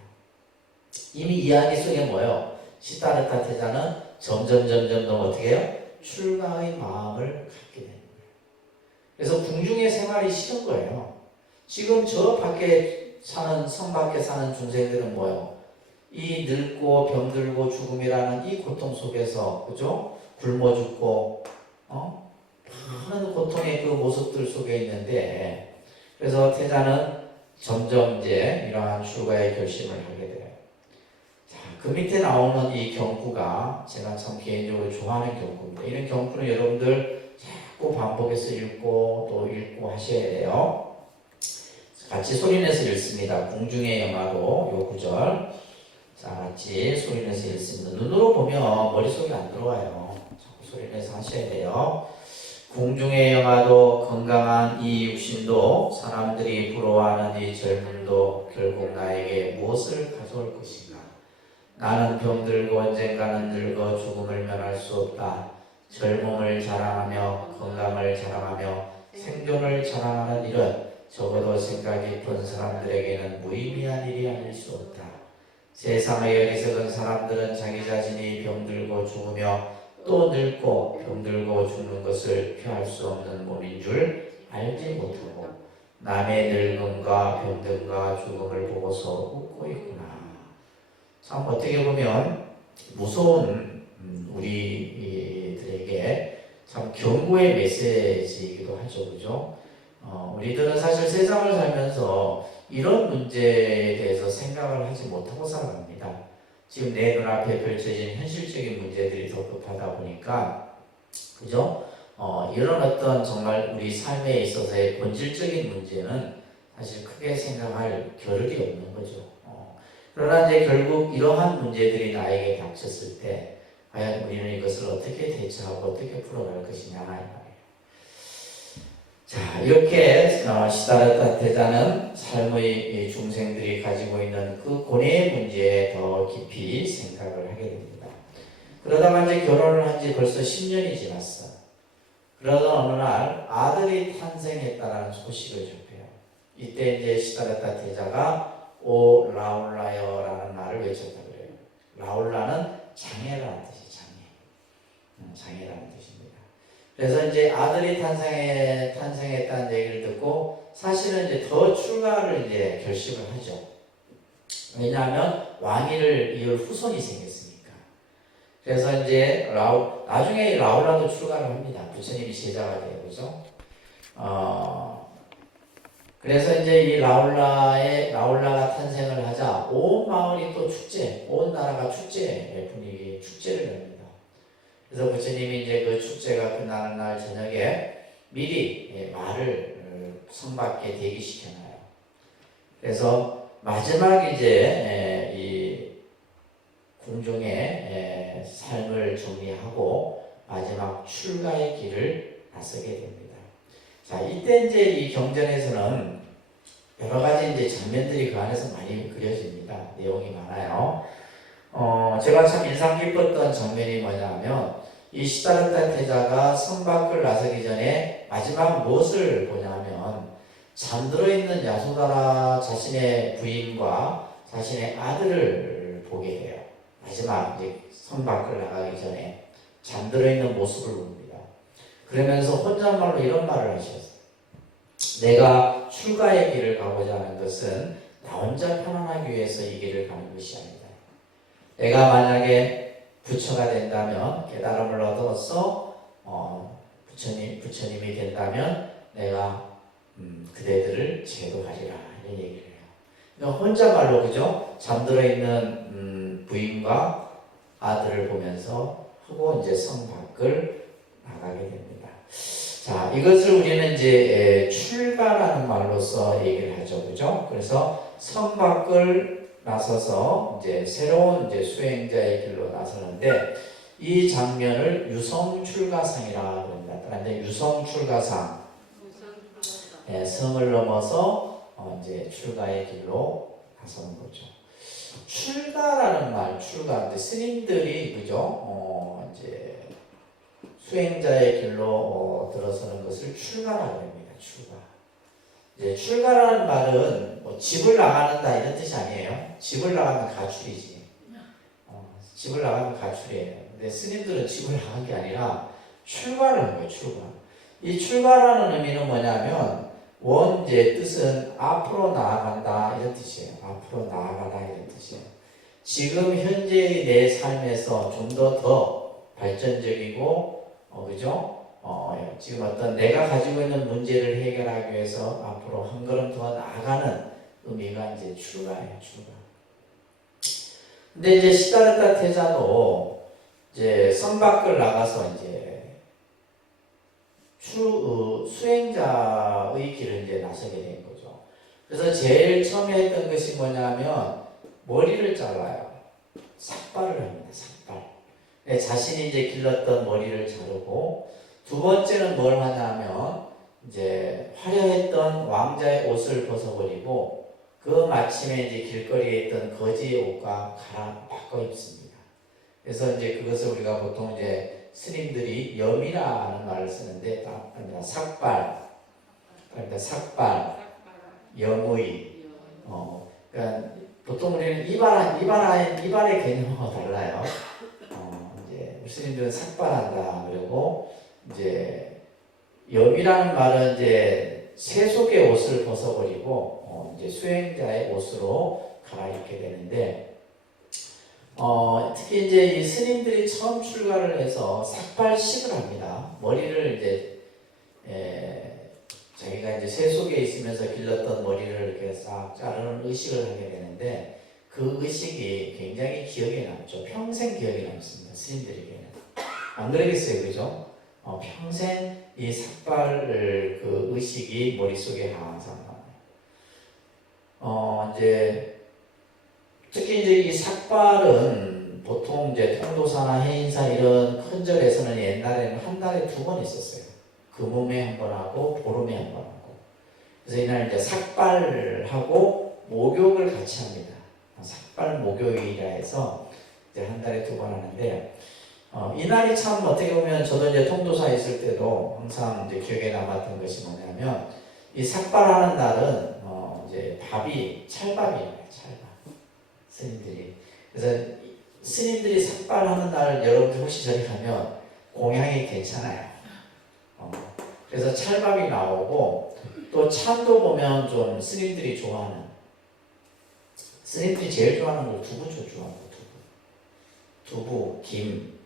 이미 이야기 속에 뭐예요? 시다르타 태자는 점점 더 어떻게 해요? 출가의 마음을 갖게 됩니다. 그래서 궁중의 생활이 싫은 거예요. 지금 저 밖에 사는 성 밖에 사는 중생들은 뭐예요? 이 늙고 병들고 죽음이라는 이 고통 속에서 그죠? 굶어 죽고 많은 고통의 그 모습들 속에 있는데 그래서 태자는 점점 이제 이러한 출가의 결심을 하게 돼요. 자, 그 밑에 나오는 이 경구가 제가 참 개인적으로 좋아하는 경구입니다. 이런 경구는 여러분들 자꾸 반복해서 읽고 또 읽고 하셔야 돼요. 같이 소리내서 읽습니다. 궁중의 영화도 요 구절 자 같이 소리내서 읽습니다. 눈으로 보면 머릿속에 안 들어와요. 자꾸 소리내서 하셔야 돼요. 궁중의 영화도 건강한 이 육신도 사람들이 부러워하는 이 젊음도 결국 나에게 무엇을 가져올 것인가? 나는 병들고 언젠가는 늙어 죽음을 면할 수 없다. 젊음을 자랑하며 건강을 자랑하며 생존을 자랑하는 일은 적어도 생각 깊은 사람들에게는 무의미한 일이 아닐 수 없다. 세상의 어리석은 사람들은 자기 자신이 병들고 죽으며 또 늙고 병들고 죽는 것을 피할 수 없는 몸인 줄 알지 못하고 남의 늙음과 병듦과 죽음을 보고서 웃고 있구나. 참 어떻게 보면 무서운 우리들에게 참 경고의 메시지이기도 하죠. 그죠? 우리들은 사실 세상을 살면서 이런 문제에 대해서 생각을 하지 못하고 살아갑니다. 지금 내 눈앞에 펼쳐진 현실적인 문제들이 더 급하다 보니까 그죠? 이런 어떤 정말 우리 삶에 있어서의 본질적인 문제는 사실 크게 생각할 겨를이 없는 거죠. 그러나 이제 결국 이러한 문제들이 나에게 닥쳤을 때 과연 우리는 이것을 어떻게 대처하고 어떻게 풀어갈 것이냐 이 말이에요. 자, 이렇게 시다르타 태자는 삶의 중생들이 가지고 있는 그 고뇌의 문제에 더 깊이 생각을 하게 됩니다. 그러다가 이제 결혼을 한 지 벌써 10년이 지났어. 그러던 어느 날 아들이 탄생했다는 소식을 접해요. 이때 이제 시다르타 태자가 오 라울라여라는 말을 외쳤다 그래요. 라울라는 장애라는 뜻이 장애라는 뜻입니다. 그래서 이제 아들이 탄생했다는 얘기를 듣고 사실은 이제 더 출가를 이제 결심을 하죠. 왜냐하면 왕위를 이을 후손이 생겼으니까. 그래서 이제 나중에 라울라도 출가를 합니다. 부처님이 제자가 돼요, 그죠? 그래서 이제 이 라울라가 탄생을 하자 온 마을이 또 축제, 온 나라가 축제 분위기, 축제를 합니다. 그래서 부처님이 이제 그 축제가 끝나는 날 저녁에 미리 말을 성 밖에 대기시켜놔요. 그래서 마지막 이제 이 궁중의 삶을 정리하고 마지막 출가의 길을 나서게 됩니다. 자, 이때 이제 이 경전에서는 여러 가지 이제 장면들이 그 안에서 많이 그려집니다. 내용이 많아요. 제가 참 인상 깊었던 장면이 뭐냐면 이 시다르타 태자가 성 밖을 나서기 전에 마지막 무엇을 보냐면 잠들어 있는 야소다라 자신의 부인과 자신의 아들을 보게 돼요. 마지막 이제 성 밖을 나가기 전에 잠들어 있는 모습을 봅니다. 그러면서 혼잣말로 이런 말을 하셨어요. 내가 출가의 길을 가고자 하는 것은 나 혼자 편안하기 위해서 이 길을 가는 것이 아니다. 내가 만약에 부처가 된다면, 깨달음을 얻어서 부처님이 된다면 내가 그대들을 제도하리라 이런 얘기를 해요. 그러니까 혼자말로 그죠? 잠들어 있는 부인과 아들을 보면서 하고 이제 성 밖을 나가게 됩니다. 자, 이것을 우리는 이제 출가라는 말로서 얘기를 하죠, 그죠? 그래서 성 밖을 나서서 이제 새로운 이제 수행자의 길로 나서는데 이 장면을 유성출가상이라고 합니다. 그런데 유성출가상, 성을 넘어서 이제 출가의 길로 나서는 거죠. 출가라는 말, 출가, 이제 스님들이 그죠? 이제 수행자의 길로 들어서는 것을 출가라고 합니다. 출가. 이제 출가라는 말은 뭐 집을 나가는다 이런 뜻이 아니에요. 집을 나가면 가출이지. 집을 나가면 가출이에요. 근데 스님들은 집을 나간 게 아니라 출가를 한 거예요. 출가. 이 출가라는 의미는 뭐냐면 원제 뜻은 앞으로 나아간다 이런 뜻이에요. 앞으로 나아가다 이런 뜻이에요. 지금 현재의 내 삶에서 좀 더 발전적이고 그죠? 지금 어떤 내가 가지고 있는 문제를 해결하기 위해서 앞으로 한 걸음 더 나아가는 의미가 이제 출가예요, 출가. 근데 이제 시다르타 태자도 이제 성 밖을 나가서 이제 수행자의 길을 이제 나서게 된 거죠. 그래서 제일 처음에 했던 것이 뭐냐면 머리를 잘라요. 삭발을 합니다, 삭발. 자신이 이제 길렀던 머리를 자르고 두 번째는 뭘 하냐면 이제 화려했던 왕자의 옷을 벗어버리고 그 마침에 이제 길거리에 있던 거지의 옷과 바꿔 입습니다. 그래서 이제 그것을 우리가 보통 이제 스님들이 염이라는 말을 쓰는데 아니라 삭발, 그러니까 삭발, 염의. 그러니까 보통 우리는 이발의 개념하고 달라요. 이제 무슬림들은 삭발한다 그러고 이제 염이라는 말은 이제 세속의 옷을 벗어버리고 이제 수행자의 옷으로 갈아입게 되는데 특히 이제 이 스님들이 처음 출가를 해서 삭발식을 합니다. 머리를 이제 자기가 이제 세속에 있으면서 길렀던 머리를 이렇게 싹 자르는 의식을 하게 되는데 그 의식이 굉장히 기억에 남죠. 평생 기억에 남습니다. 스님들에게는. 안 그러겠어요, 그죠? 평생 이 삭발 그 의식이 머릿속에 항상 남아요. 이제 특히 이제 이 삭발은 보통 이제 통도사나 해인사 이런 큰 절에서는 옛날에는 한 달에 2번 있었어요. 금음에 한 번 하고 보름에 한 번 하고. 그래서 이날 이제 삭발하고 목욕을 같이 합니다. 삭발 목욕일이라 해서 이제 한 달에 2번 하는데 이날이 참 어떻게 보면 저도 이제 통도사 있을 때도 항상 이제 기억에 남았던 것이 뭐냐면 이 삭발하는 날은 이제 밥이 찰밥이에요. 찰밥. 스님들이. 그래서 스님들이 삭발하는 날 여러분들 혹시 저리 가면 공양이 괜찮아요. 그래서 찰밥이 나오고 또 참도 보면 좀 스님들이 좋아하는 스님들이 제일 좋아하는 거 두부죠. 좋아하는 거 두부, 김,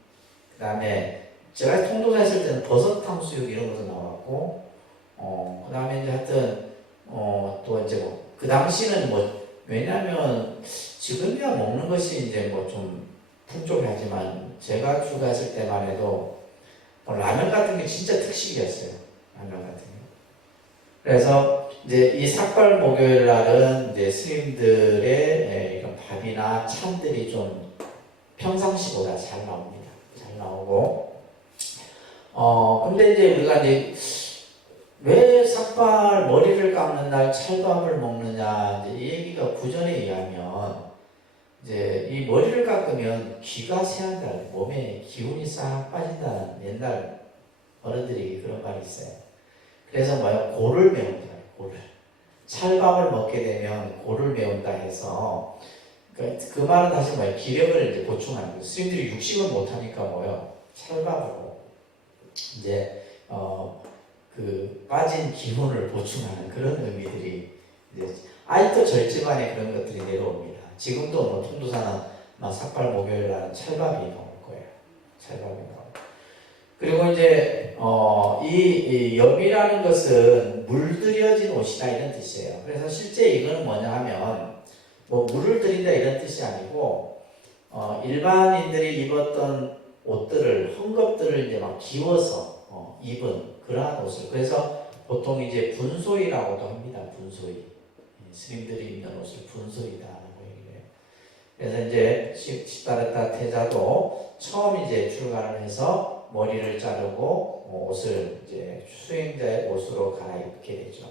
그 다음에 제가 통도사 했을 때는 버섯 탕수육 이런 것도 나왔고 그 다음에 이제 하여튼 또 이제 뭐 그 당시는 뭐 왜냐면 지금이야 먹는 것이 이제 뭐 좀 풍족하지만 제가 출가했을 때만 해도 뭐 라면 같은 게 진짜 특식이었어요. 라면 같은 게. 그래서 이제 이 삭발 목요일 날은 이제 스님들의 이런 밥이나 찬들이 좀 평상시보다 잘 나옵니다. 잘 나오고 근데 이제 우리가 이제 왜 삭발 머리를 깎는 날 찰밥을 먹느냐 이제 이 얘기가 구전에 의하면 이제 이 머리를 깎으면 기가 세한다, 몸에 기운이 싹 빠진다는 옛날 어른들이 그런 말이 있어요. 그래서 뭐야 고를 메운다, 고를 찰밥을 먹게 되면 고를 메운다 해서 그 말은 다시 뭐야 기력을 이제 보충하는 거예요. 스님들이 육식을 못하니까 뭐요 찰밥으로 이제 그 빠진 기운을 보충하는 그런 의미들이 이제 아직도 절집안에 그런 것들이 내려옵니다. 지금도 뭐 통도사는 삭발 목요일 날은 찰밥이 나올 거예요. 찰밥이 나올. 그리고 이제 이 염이라는 것은 물들여진 옷이다 이런 뜻이에요. 그래서 실제 이거는 뭐냐 하면 뭐 물을 들인다 이런 뜻이 아니고 일반인들이 입었던 옷들을 헝겊들을 이제 막 기워서 입은 그러한 옷을 그래서 보통 이제 분소이라고도 합니다. 분소이 스님들이 입는 옷을 분소이다라고 얘기해요. 그래서 이제 시다르타 태자도 처음 이제 출가를 해서 머리를 자르고 옷을 이제 수행자의 옷으로 갈아입게 되죠.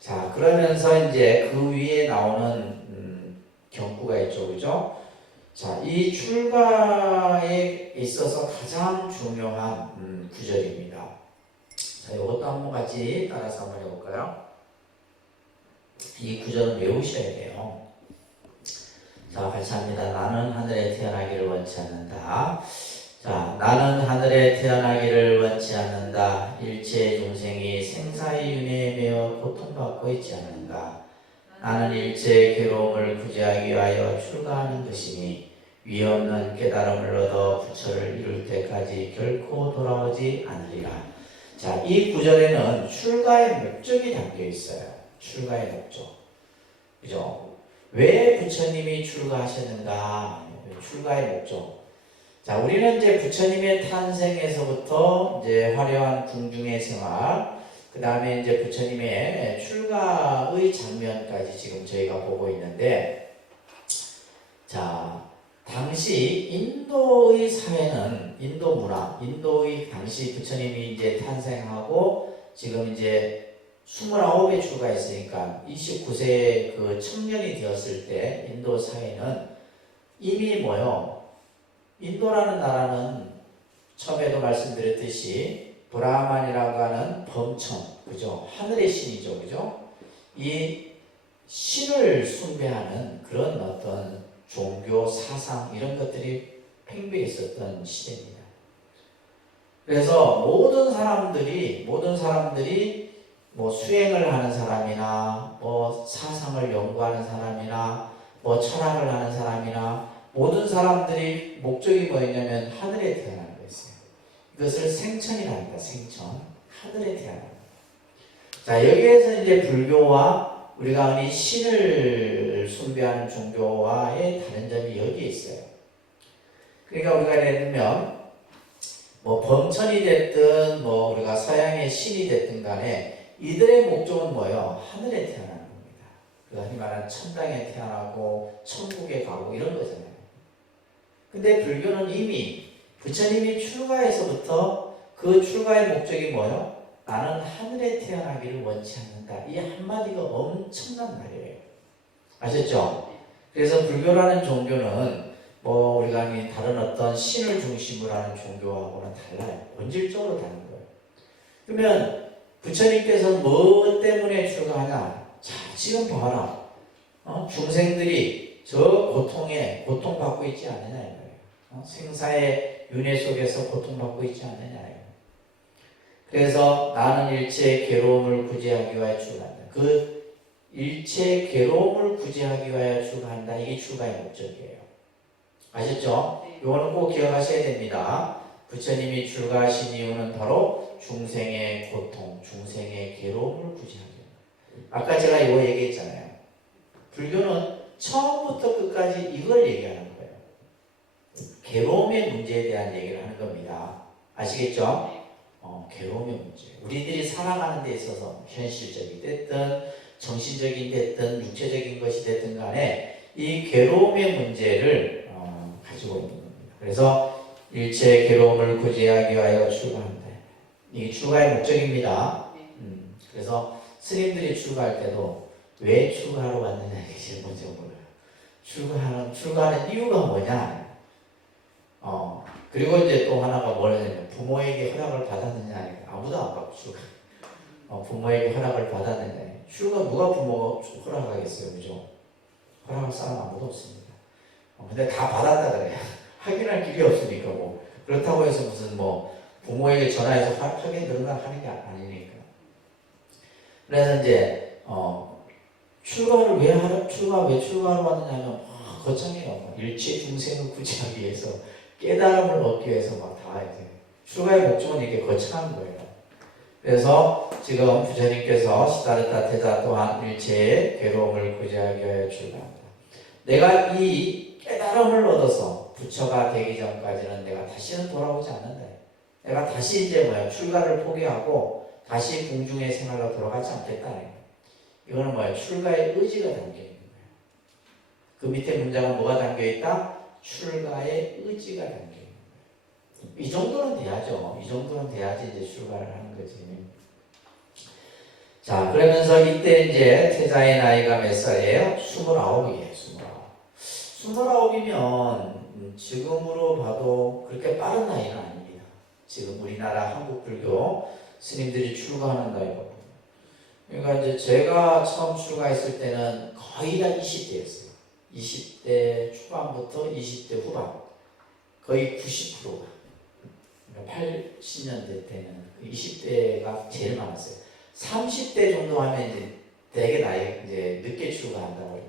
자 그러면서 이제 그 위에 나오는 경구가 있죠, 그죠? 자, 이 출가에 있어서 가장 중요한 구절입니다. 자, 이것도 한번 같이 따라서 한번 해볼까요? 이 구절은 외우셔야 돼요. 자, 같이 합니다. 나는 하늘에 태어나기를 원치 않는다. 자, 나는 하늘에 태어나기를 원치 않는다. 일체 중생이 생사의 윤회에 매여 고통받고 있지 않는가. 나는 일체의 괴로움을 구제하기 위하여 출가하는 것이니 위 없는 깨달음을 얻어 부처를 이룰 때까지 결코 돌아오지 않으리라. 자, 이 구절에는 출가의 목적이 담겨 있어요. 출가의 목적. 그죠? 왜 부처님이 출가하셨는가? 출가의 목적. 자, 우리는 이제 부처님의 탄생에서부터 이제 화려한 궁중의 생활, 그 다음에 이제 부처님의 출가의 장면까지 지금 저희가 보고 있는데, 자, 당시 인도의 사회는 인도 문화, 인도의 당시 부처님이 이제 탄생하고 지금 이제 29에 출가했으니까 29세 그 청년이 되었을 때 인도 사회는 이미 뭐요? 인도라는 나라는 처음에도 말씀드렸듯이 브라만이라고 하는 범천, 그죠? 하늘의 신이죠, 그죠? 이 신을 숭배하는 그런 어떤 종교, 사상 이런 것들이 팽배했었던 시대입니다. 그래서 모든 사람들이 뭐 수행을 하는 사람이나 뭐 사상을 연구하는 사람이나 뭐 철학을 하는 사람이나 모든 사람들이 목적이 뭐였냐면 하늘에 태어나는 거였어요. 이것을 생천이라 합니다. 생천. 하늘에 태어나는 거예요. 자, 여기에서 이제 불교와 우리가 흔히 신을 숭배하는 종교와의 다른 점이 여기에 있어요. 그러니까 우리가 예를 들면 뭐 범천이 됐든 뭐 우리가 서양의 신이 됐든 간에 이들의 목적은 뭐예요? 하늘에 태어나는 겁니다. 그 흔히 말하는 천당에 태어나고 천국에 가고 이런 거잖아요. 근데 불교는 이미 부처님이 출가에서부터 그 출가의 목적이 뭐예요? 나는 하늘에 태어나기를 원치 않는다. 이 한마디가 엄청난 말이에요. 아셨죠? 그래서 불교라는 종교는 뭐 우리가 다른 어떤 신을 중심으로 하는 종교하고는 달라요. 본질적으로 다른 거예요. 그러면 부처님께서 뭐 때문에 출가하냐? 자, 지금 봐라. 중생들이 저 고통에 고통받고 있지 않느냐 이거예요. 생사의 윤회 속에서 고통받고 있지 않느냐 이거예요. 그래서 나는 일체의 괴로움을 구제하기 위하여 출가한다. 그 일체의 괴로움을 구제하기 위하여 출가한다. 이게 출가의 목적이에요. 아셨죠? 이거는 꼭 기억하셔야 됩니다. 부처님이 출가하신 이유는 바로 중생의 고통, 중생의 괴로움을 구제하기 위하여. 아까 제가 이거 얘기했잖아요. 불교는 처음부터 끝까지 이걸 얘기하는 거예요. 괴로움의 문제에 대한 얘기를 하는 겁니다. 아시겠죠? 괴로움의 문제. 우리들이 살아가는 데 있어서 현실적이 됐든 정신적인 됐든 육체적인 것이 됐든 간에 이 괴로움의 문제를 가지고 있는 겁니다. 그래서 일체 괴로움을 구제하기 위하여 출가한다. 이게 출가의 목적입니다. 그래서 스님들이 출가할 때도 왜 출가하러 왔느냐 이게 제일 먼저 물어요. 출가하는 이유가 뭐냐? 그리고 이제 또 하나가 뭐냐면 부모에게 허락을 받았느냐? 아무도 안 받고 출가. 부모에게 허락을 받았느냐? 출가 누가 부모가 허락하겠어요, 그죠? 허락할 사람 아무도 없습니다. 근데 다 받았다 그래요. 확인할 길이 없으니까 뭐 그렇다고 해서 무슨 뭐 부모에게 전화해서 확인 그런 거 하는 게 아니니까. 그래서 이제 출가를 왜 출가하러 왔느냐면 거창해요. 일체 중생을 구제하기 위해서 깨달음을 얻기 위해서 막 다 이제 출가의 목적은 이게 거창한 거예요. 그래서 지금 부처님께서 시다르타 태자 또한 일체의 괴로움을 구제하기 위하여 출가한다. 내가 이 깨달음을 얻어서 부처가 되기 전까지는 내가 다시는 돌아오지 않는다. 내가 다시 이제 출가를 포기하고 다시 궁중의 생활로 돌아가지 않겠다. 이거는 출가의 의지가 담겨 있는 거예요. 그 밑에 문장은 뭐가 담겨 있다? 출가의 의지가 담겨 있는 거예요. 이 정도는 돼야죠. 이 정도는 돼야지 이제 출가를 하는 거지. 자, 그러면서 이때 이제 태자의 나이가 몇 살이에요? 29이에요. 29이면 지금으로 봐도 그렇게 빠른 나이는 아닙니다. 지금 우리나라 한국 불교 스님들이 출가하는 나이거든요. 그러니까 이제 제가 처음 출가했을 때는 거의 다 20대였어요. 20대 초반부터 20대 후반. 거의 90%가. 그러니까 80년대 때는 20대가 제일 많았어요. 30대 정도 하면 이제 되게 이제 늦게 출가한다고 하는데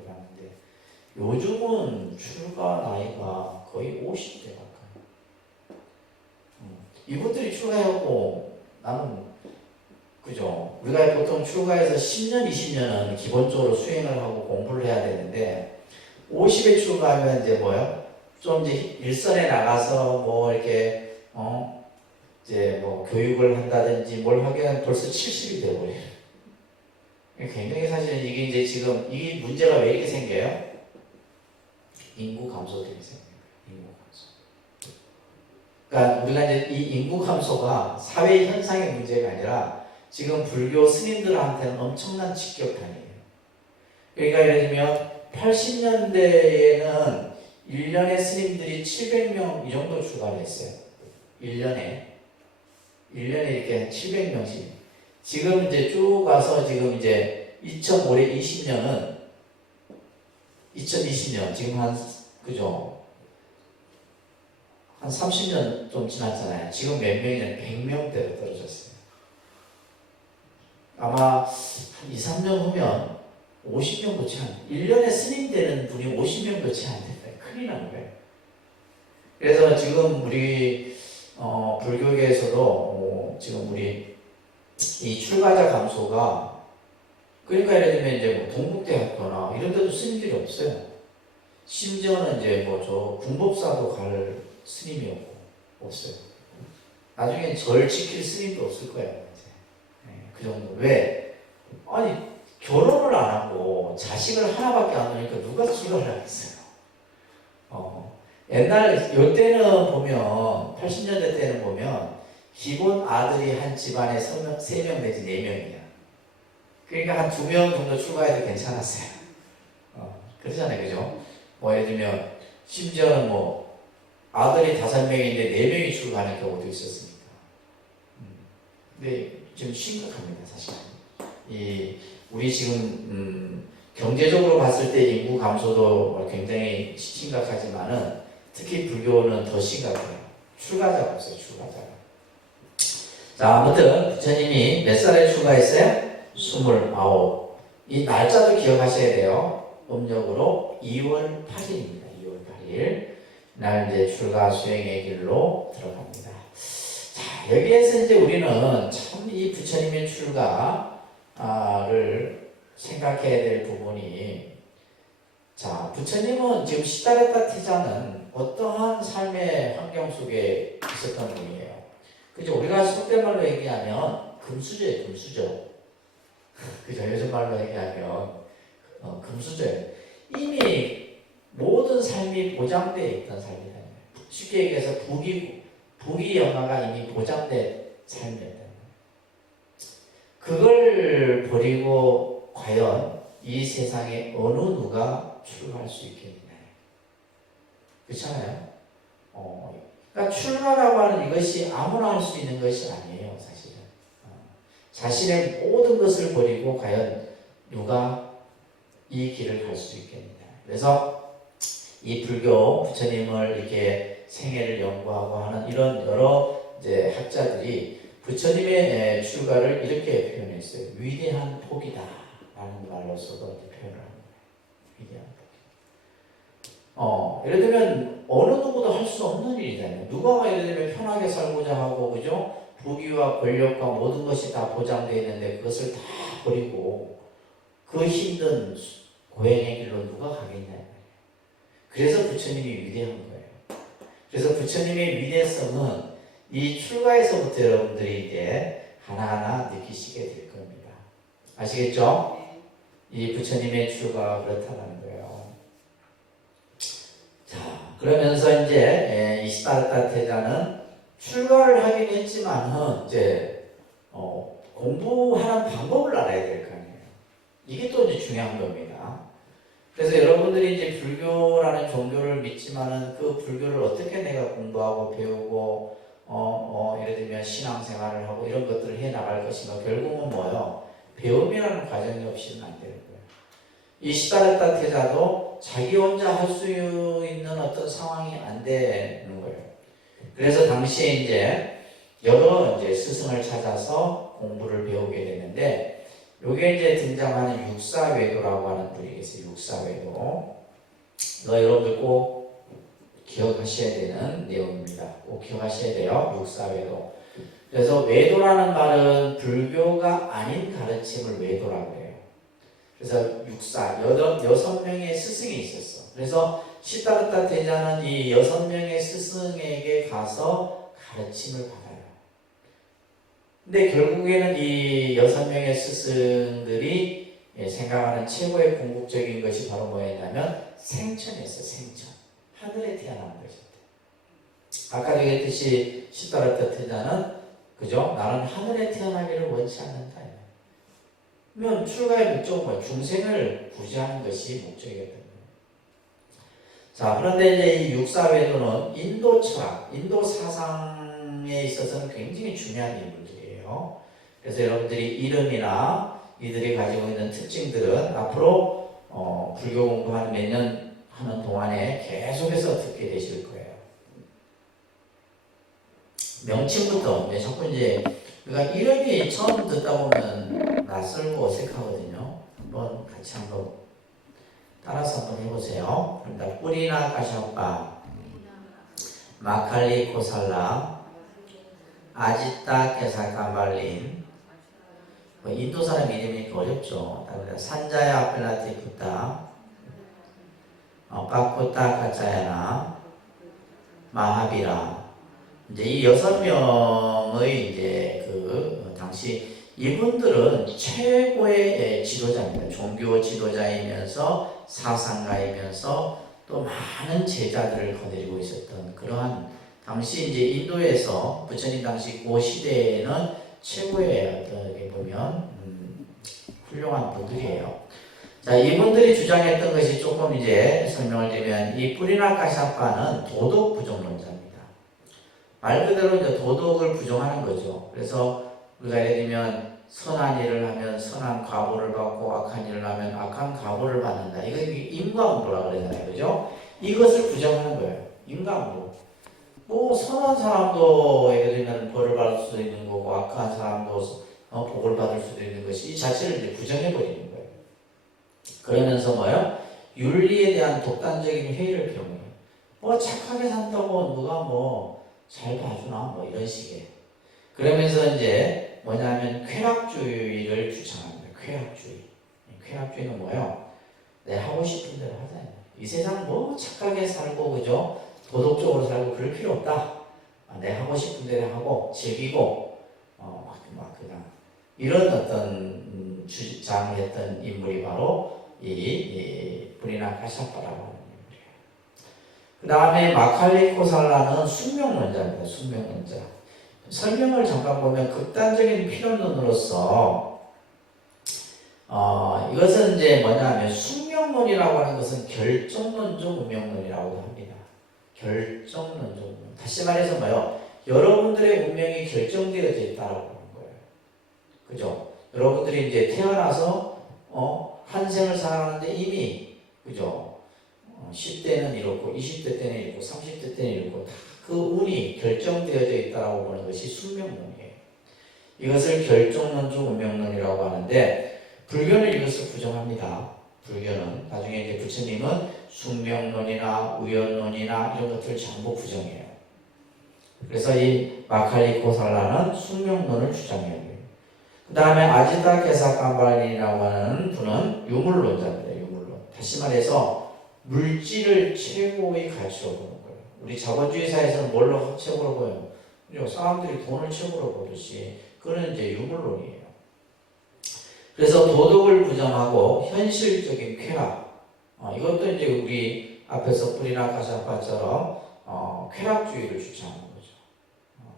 요즘은 출가 나이가 거의 50대 가까이. 이분들이 출가하고 나는 그죠? 우리가 보통 출가해서 10년, 20년은 기본적으로 수행을 하고 공부를 해야 되는데 50에 출가하면 이제 좀 이제 일선에 나가서 이렇게 이제 교육을 한다든지 뭘 하게 벌써 70이 되어버려요. 굉장히 사실은 이게 이제 지금 이 문제가 왜 이렇게 생겨요? 인구 감소 때문에 생겨요. 인구 감소. 그러니까 우리가 이제 이 인구 감소가 사회 현상의 문제가 아니라 지금 불교 스님들한테는 엄청난 직격탄이에요. 그러니까 예를 들면 80년대에는 1년에 스님들이 700명 이 정도 출가를 했어요. 1년에 이렇게 700명씩. 지금 이제 쭉 가서 지금 이제 2020년은 2020년 지금 그죠? 한 30년 좀 지났잖아요. 지금 몇 명이냐? 100명대로 떨어졌어요. 아마 한 2, 3년 후면 50명도 채 안 돼요. 1년에 스님 되는 분이 50명도 채 안 된다. 큰일 나는 거예요. 그래서 지금 우리 불교계에서도 지금 우리 이 출가자 감소가 그러니까 예를 들면 이제 동국대학교나 이런 데도 스님들이 없어요. 심지어는 이제 저 궁법사도 갈 스님이 없어요. 나중에 절 지킬 스님도 없을 거예요. 이제. 그 정도. 왜? 아니 결혼을 안 하고 자식을 하나밖에 안 놓으니까 누가 출가를 하겠어요. 옛날 요때는 보면 80년대 때는 보면 기본 아들이 한 집안에 3명 내지 4명이야. 그러니까 한 2명 정도 출가해도 괜찮았어요. 그러잖아요, 그죠? 예를 들면 심지어는 아들이 5명인데 4명이 출가하는 경우도 있었으니까. 근데 좀 심각합니다, 사실. 우리 지금 경제적으로 봤을 때 인구 감소도 굉장히 심각하지만은 특히 불교는 더 심각해요. 출가자가 없어요, 출가자가. 자, 아무튼 부처님이 몇 살에 출가했어요? 29. 이 날짜도 기억하셔야 돼요. 음력으로 2월 8일입니다. 2월 8일. 날 이제 출가 수행의 길로 들어갑니다. 자, 여기에서 이제 우리는 참 이 부처님의 출가를 생각해야 될 부분이, 자, 부처님은 지금 시다레타 태자는 어떠한 삶의 환경 속에 있었던 분이에요. 그죠? 우리가 속된 말로 얘기하면 금수저예요, 금수저. 그죠? 요즘 말로 얘기하면 금수저예요. 이미 모든 삶이 보장되어 있던 삶이다. 쉽게 얘기해서 부귀 영화가 이미 보장된 삶이었다. 그걸 버리고 과연 이 세상에 어느 누가 출가할 수 있겠느냐. 그렇잖아요. 그러니까 출가라고 하는 이것이 아무나 할 수 있는 것이 아니에요, 사실은. 자신의 모든 것을 버리고 과연 누가 이 길을 갈 수 있겠느냐. 그래서 이 불교 부처님을 이렇게 생애를 연구하고 하는 이런 여러 이제 학자들이 부처님의 출가를 이렇게 표현했어요. 위대한 복이다 라는 말로서도 표현을 합니다. 위대한 복. 예를 들면 어느 누구도 할 수 없는 일이잖아요. 누가 예를 들면 편하게 살고자 하고, 그죠? 부귀와 권력과 모든 것이 다 보장되어 있는데 그것을 다 버리고 그 힘든 고행의 길로 누가 가겠냐. 그래서 부처님이 위대한 거예요. 그래서 부처님의 위대성은 이 출가에서부터 여러분들이 이제 하나하나 느끼시게 될 겁니다. 아시겠죠? 이 부처님의 출가가 그렇다는 거예요. 자, 그러면서 이제 이 시다르타 태자는 출가를 하긴 했지만은 이제 공부하는 방법을 알아야 될 거 아니에요. 이게 또 이제 중요한 겁니다. 그래서 여러분들이 이제 불교라는 종교를 믿지만은 그 불교를 어떻게 내가 공부하고 배우고 예를 들면 신앙생활을 하고 이런 것들을 해 나갈 것인가. 결국은 뭐예요? 배움이라는 과정이 없이는 안 되는 거예요. 이 시다르타 태자도 자기 혼자 할 수 있는 어떤 상황이 안 되는 거예요. 그래서 당시에 이제 여러 이제 스승을 찾아서 공부를 배우게 되는데, 요게 이제 등장하는 육사외도라고 하는 분이 계세요. 육사외도. 이거 여러분들 꼭 기억하셔야 되는 내용입니다. 꼭 기억하셔야 돼요. 육사외도. 그래서 외도라는 말은 불교가 아닌 가르침을 외도라고 해요. 그래서 여섯 명의 스승이 있었어. 그래서 시다르타 태자는 이 6명의 스승에게 가서 가르침을 받아요. 근데 결국에는 이 6명의 스승들이 생각하는 최고의 궁극적인 것이 바로 뭐였냐면 생천이었어요. 생천. 하늘에 태어나는 것이었대요. 아까 얘기했듯이 시다르타 태자는, 그죠? 나는 하늘에 태어나기를 원치 않는다. 그러면 출가의 목적은 뭐예요? 중생을 구제하는 것이 목적이었던 거예요. 자, 그런데 이제 이 육사외도는 인도 철학, 인도 사상에 있어서는 굉장히 중요한 인물들이에요. 그래서 여러분들이 이름이나 이들이 가지고 있는 특징들은 앞으로 불교 공부한 몇 년 하는 동안에 계속해서 듣게 되실 거예요. 명칭부터 자꾸 이제 우리가 이름이 처음 듣다 보면 낯설고 어색하거든요. 한번 같이 한번 따라서 한번 해보세요. 그러니까 뿌리나 까샤빠, 마칼리 코살라, 아지타 케사카발린. 인도 사람 이름이 어렵죠. 산자야 플라티쿠타, 까쿠타 카차야나, 마하비라. 이제 이 6명의 이제 그 당시 이분들은 최고의 지도자입니다. 종교 지도자이면서 사상가이면서 또 많은 제자들을 거느리고 있었던 그러한 당시 이제 인도에서 부처님 당시 그 시대에는 최고의 어떻게 보면 훌륭한 분들이에요. 자, 이분들이 주장했던 것이 조금 이제 설명을 드리면 이 뿌리나 까샤파는 도덕 부정론자입니다. 말 그대로 이제 도덕을 부정하는 거죠. 그래서 우리가 예를 들면 선한 일을 하면 선한 과보를 받고 악한 일을 하면 악한 과보를 받는다. 이거 인과응보라고 그러잖아요. 그죠? 이것을 부정하는 거예요. 인과응보. 뭐 선한 사람도 예를 들면 벌을 받을 수도 있는 거고 악한 사람도 복을 받을 수도 있는 것이 이 자체를 이제 부정해버리는 거예요. 그러면서 뭐예요? 윤리에 대한 독단적인 회의를 표현해요. 뭐 착하게 산다고 누가 뭐 잘 봐주나 뭐 이런 식의. 그러면서 이제 뭐냐면 쾌락주의를 주창합니다. 쾌락주의는 뭐예요? 내 하고 싶은 대로 하자. 이 세상 뭐 착하게 살고 그죠? 도덕적으로 살고 그럴 필요 없다. 내 하고 싶은 대로 하고 즐기고 막 그냥 이런 어떤 주장을 했던 인물이 바로 이 브리나 카샤파라고 하는 인물이에요. 그 다음에 마칼리 코살라는 숙명론자입니다. 숙명론자. 설명을 잠깐 보면 극단적인 필연론으로서 이것은 이제 뭐냐면 숙명론이라고 하는 것은 결정론적 운명론이라고 합니다. 결정론적 운명. 다시 말해서 뭐요? 여러분들의 운명이 결정되어져 있다라고 하는 거예요. 그죠? 여러분들이 이제 태어나서 한 생을 살아가는데 이미 그죠? 10대는 이렇고 20대 때는 이렇고 30대 때는 이렇고 다 그 운이 결정되어져 있다라고 보는 것이 숙명론이에요. 이것을 결정론적 운명론이라고 하는데 불교는 이것을 부정합니다. 불교는 나중에 이제 부처님은 숙명론이나 우연론이나 이런 것들을 전부 부정해요. 그래서 이 마칼리 코살라는 숙명론을 주장해요. 그 다음에 아지타 케사캄발린이라고 하는 분은 유물론자입니다. 유물론. 다시 말해서 물질을 최고의 가치로 보는 거예요. 우리 자본주의 사회에서는 뭘로 최고로 보여요? 사람들이 돈을 최고로 보듯이 그거는 이제 유물론이에요. 그래서 도덕을 부정하고 현실적인 쾌락, 이것도 이제 우리 앞에서 뿌리나 카샤파처럼 쾌락주의를 주장하는 거죠.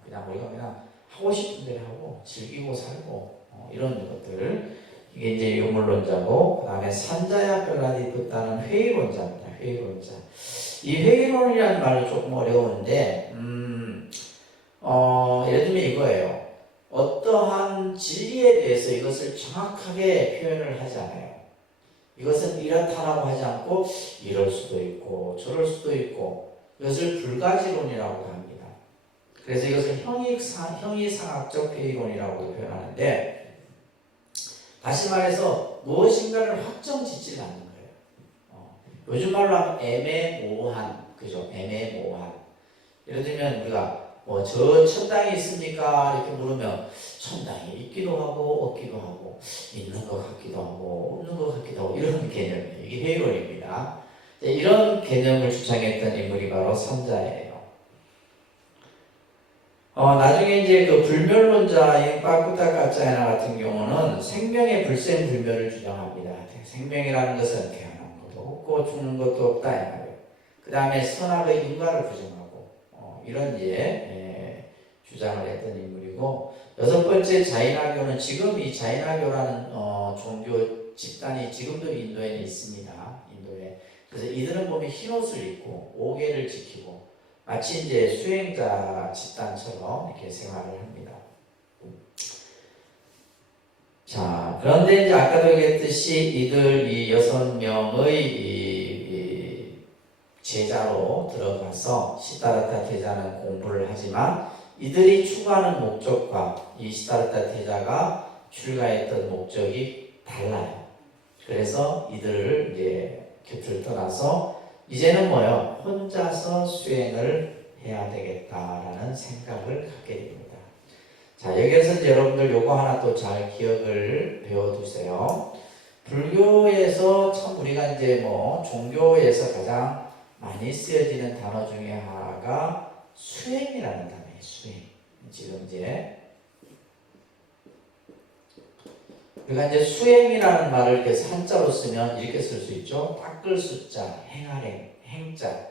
그냥 우리가 그냥 하고 싶은 대로 하고 즐기고 살고 이런 것들. 이게 이제 유물론자고, 그 다음에 산자야 별라디프타는 회의론자입니다. 회의론자. 이 회의론이라는 말이 조금 어려운데, 예를 들면 이거예요. 어떠한 진리에 대해서 이것을 정확하게 표현을 하지 않아요. 이것은 이렇다라고 하지 않고 이럴 수도 있고 저럴 수도 있고 이것을 불가지론이라고 합니다. 그래서 이것을 형이상학적 회의론이라고 표현하는데 다시 말해서 무엇인가를 확정 짓지 않는 거예요. 요즘 말로 하면 애매모호한, 그죠? 애매모호한. 예를 들면 우리가 저 천당이 있습니까? 이렇게 물으면 천당이 있기도 하고 없기도 하고 있는 것 같기도 하고 없는 것 같기도 하고 이런 개념이에요. 이게 회의론입니다. 이런 개념을 주장했던 인물이 바로 선자예요. 나중에 이제 그 불멸론자인 빠꾸타 까짜이나 같은 경우는 생명의 불생불멸을 주장합니다. 생명이라는 것은 태어나는 것도 없고 죽는 것도 없다 이 말이에요. 그 다음에 선악의 인과를 부정하고 이런 주장을 했던 인물이고, 여섯 번째 자이나교는 지금 이 자이나교라는 종교 집단이 지금도 인도에 있습니다. 인도에. 그래서 이들은 보면 흰 옷을 입고 오계를 지키고 마치 이제 수행자 집단처럼 이렇게 생활을 합니다. 자, 그런데 이제 아까도 얘기했듯이 이들 이 6명의 제자로 들어가서 시다르타 태자는 공부를 하지만 이들이 추구하는 목적과 이 시다르타 태자가 출가했던 목적이 달라요. 그래서 이들을 이제 곁을 떠나서 이제는 뭐요? 혼자서 수행을 해야 되겠다라는 생각을 갖게 됩니다. 자, 여기에서 이제 여러분들 요거 하나 또 잘 기억을 배워두세요. 불교에서 참 우리가 이제 종교에서 가장 많이 쓰여지는 단어 중에 하나가 수행이라는 단어예요. 수행. 지금 이제 우리가 이제 수행이라는 말을 이렇게 한자로 쓰면 이렇게 쓸 수 있죠. 닦을 숫자, 행하행, 행자.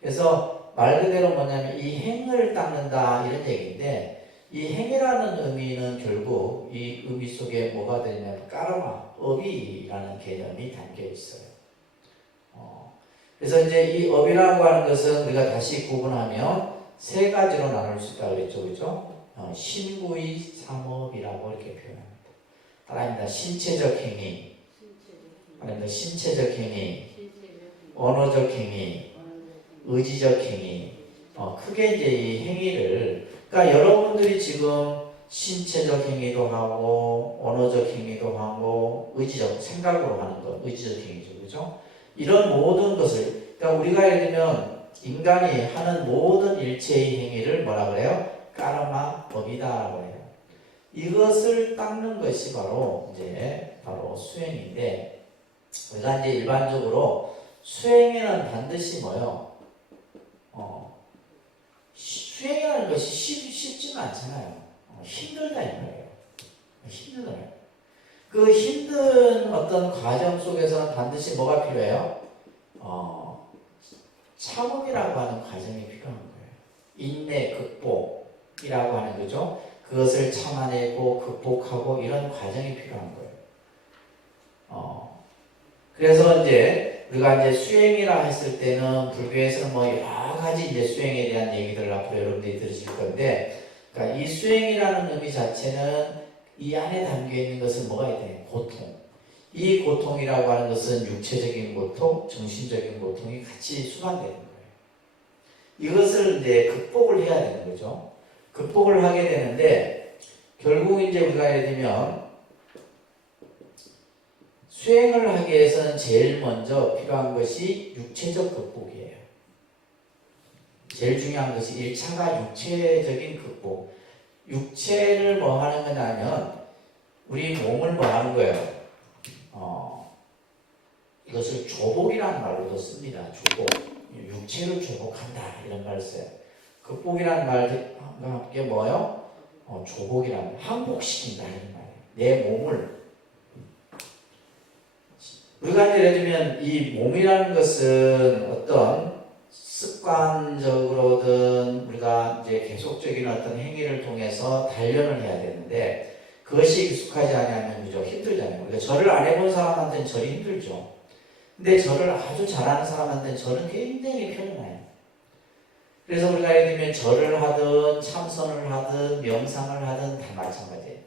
그래서 말 그대로 뭐냐면 이 행을 닦는다 이런 얘기인데 이 행이라는 의미는 결국 이 의미 속에 뭐가 되냐면 까르마, 업이라는 개념이 담겨 있어요. 그래서 이제 이 업이라고 하는 것은 우리가 다시 구분하면 세 가지로 나눌 수 있다고 그랬죠. 그죠? 신구의 삼업이라고 이렇게 표현합니다. 따라합니다. 신체적 행위, 아닙니다. 신체적 행위, 언어적 행위, 의지적 행위. 크게 이제 이 행위를, 그러니까 여러분들이 지금 신체적 행위도 하고, 언어적 행위도 하고, 의지적, 생각으로 하는 것, 의지적 행위죠. 그죠? 이런 모든 것을, 그러니까 우리가 예를 들면 인간이 하는 모든 일체의 행위를 뭐라 그래요? 까르마 법이다라고 해요. 이것을 닦는 것이 바로 수행인데 우리가 이제 일반적으로 수행에는 반드시 뭐요? 수행이라는 것이 쉽지는 않잖아요. 힘들다 이 말이에요. 힘들어요. 그 힘든 어떤 과정 속에서는 반드시 뭐가 필요해요? 참음이라고 하는 과정이 필요한 거예요. 인내, 극복이라고 하는 거죠. 그것을 참아내고 극복하고 이런 과정이 필요한 거예요. 그래서 이제 우리가 이제 수행이라 했을 때는 불교에서는 뭐 여러 가지 이제 수행에 대한 얘기들을 앞으로 여러분들이 들으실 건데, 그러니까 이 수행이라는 의미 자체는 이 안에 담겨 있는 것은 뭐가 있대요? 고통. 이 고통이라고 하는 것은 육체적인 고통, 정신적인 고통이 같이 수반되는 거예요. 이것을 이제 극복을 해야 되는 거죠. 극복을 하게 되는데, 결국 이제 우리가 예를 들면 수행을 하기 위해서는 제일 먼저 필요한 것이 육체적 극복이에요. 제일 중요한 것이 1차가 육체적인 극복. 육체를 뭐 하는 거냐면 우리 몸을 뭐 하는 거예요? 이것을 조복이라는 말로도 씁니다. 조복. 육체를 조복한다 이런 말을 써요. 극복이라는 말과 함께 뭐요? 조복이라는 말. 항복시킨다 이런 말이에요. 내 몸을 우리가 예를 들면 이 몸이라는 것은 어떤 습관적으로든 우리가 이제 계속적인 어떤 행위를 통해서 단련을 해야 되는데 그것이 익숙하지 않으면 그죠? 힘들잖아요. 우리가 절을 안 해본 사람한테는 절이 힘들죠. 근데 절을 아주 잘하는 사람한테는 절은 굉장히 편안해요. 그래서 우리가 예를 들면 절을 하든 참선을 하든 명상을 하든 다 마찬가지예요.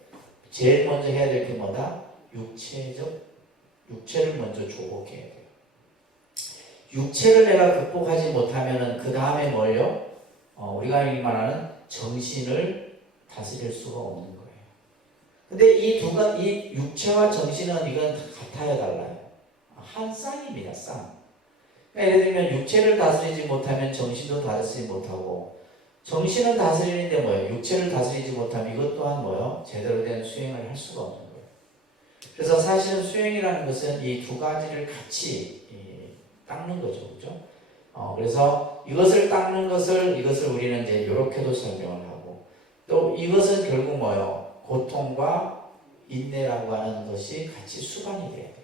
제일 먼저 해야 될 게 뭐다? 육체를 먼저 조복해야 돼요. 육체를 내가 극복하지 못하면은 그 다음에 뭘요? 우리가 말하는 정신을 다스릴 수가 없는 거예요. 근데 이 육체와 정신은 이건 같아요, 달라요? 한 쌍입니다, 쌍. 그러니까 예를 들면 육체를 다스리지 못하면 정신도 다스리지 못하고 정신을 다스리는데 뭐예요? 육체를 다스리지 못하면 이것 또한 뭐예요? 제대로 된 수행을 할 수가 없는 거예요. 그래서 사실은 수행이라는 것은 이 두 가지를 같이 닦는 거죠. 그죠? 그래서 이것을 닦는 이것을 우리는 이제 이렇게도 설명을 하고 또 이것은 결국 뭐예요? 고통과 인내라고 하는 것이 같이 수반이 돼야 돼요.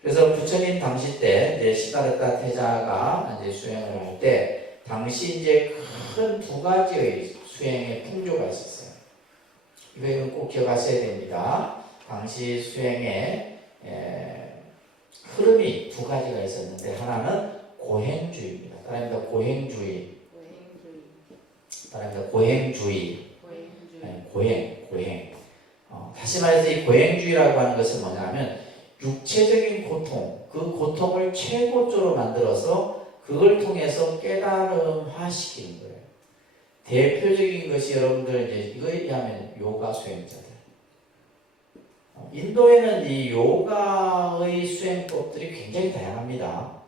그래서 부처님 당시 때 이제 시다르타 태자가 이제 수행을 할 때 당시 이제 큰 두 가지의 수행의 풍조가 있었어요. 이건 꼭 기억하셔야 됩니다. 당시 수행의 흐름이 두 가지가 있었는데 하나는 고행주의입니다. 따라합니다. 고행주의. 따라합니다. 고행주의. 고행. 다시 말해서 이 고행주의라고 하는 것은 뭐냐면 육체적인 고통, 그 고통을 최고조로 만들어서 그걸 통해서 깨달음화시키는 거예요. 대표적인 것이 여러분들 이제 이거에 의하면 요가 수행자들. 인도에는 이 요가의 수행법들이 굉장히 다양합니다.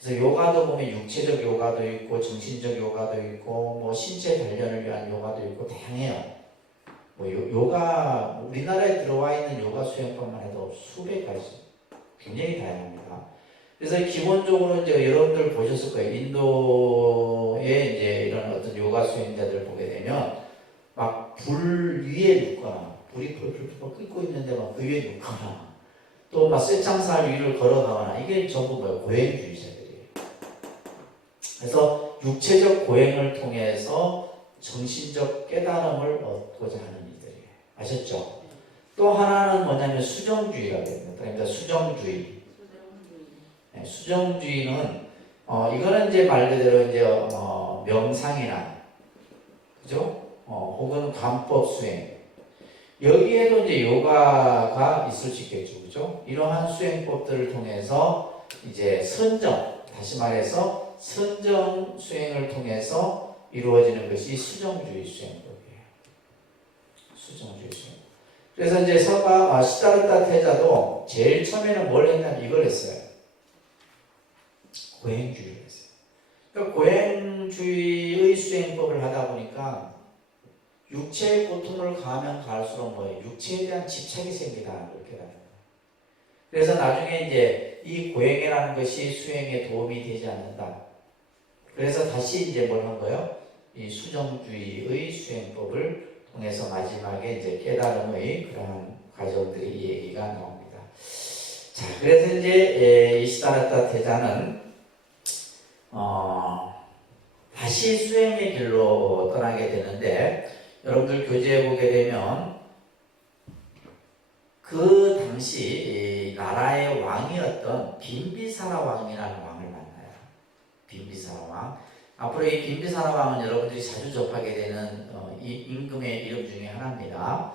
그래서 요가도 보면 육체적 요가도 있고 정신적 요가도 있고 뭐 신체 단련을 위한 요가도 있고 다양해요. 뭐 요가 우리나라에 들어와 있는 요가 수행법만 해도 수백 가지 굉장히 다양합니다. 그래서 기본적으로 이제 여러분들 보셨을 거예요. 인도에 이제 이런 어떤 요가 수행자들 보게 되면 막 불 위에 눕거나 불이 펄펄펄 끓고 있는데 막 그 위에 눕거나 또 막 쇠창살 위를 걸어가거나 이게 전부 뭐예요? 고행주의자들이에요. 그래서 육체적 고행을 통해서 정신적 깨달음을 얻고자 하는 이들이에요. 아셨죠? 또 하나는 뭐냐면 수정주의라고 합니다. 그러니까 수정주의. 네, 수정주의는 이거는 이제 말 그대로 이제 명상이나 그죠? 혹은 관법 수행. 여기에도 이제 요가가 있을 수 있겠죠. 그죠? 이러한 수행법들을 통해서 이제 다시 말해서 선정 수행을 통해서 이루어지는 것이 수정주의 수행법이에요. 수정주의 수행법. 그래서 이제 시다르타 태자도 제일 처음에는 뭘 했냐면 이걸 했어요. 고행주의를 했어요. 그러니까 고행주의의 수행법을 하다 보니까 육체의 고통을 가하면 가할수록 뭐예요? 육체에 대한 집착이 생기다. 그렇게 하는 거예요. 그래서 나중에 이제 이 고행이라는 것이 수행에 도움이 되지 않는다. 그래서 다시 이제 뭘 한 거예요? 이 수정주의의 수행법을 통해서 마지막에 이제 깨달음의 그러한 과정들이 얘기가 나옵니다. 자, 그래서 이제 이 시다라타 태자는 다시 수행의 길로 떠나게 되는데, 여러분들 교재에 보게 되면 그 당시 나라의 왕이었던 빈비사라 왕이라는 왕을 만나요. 빈비사라 왕. 앞으로 이 빈비사라 왕은 여러분들이 자주 접하게 되는 이 임금의 이름 중에 하나입니다.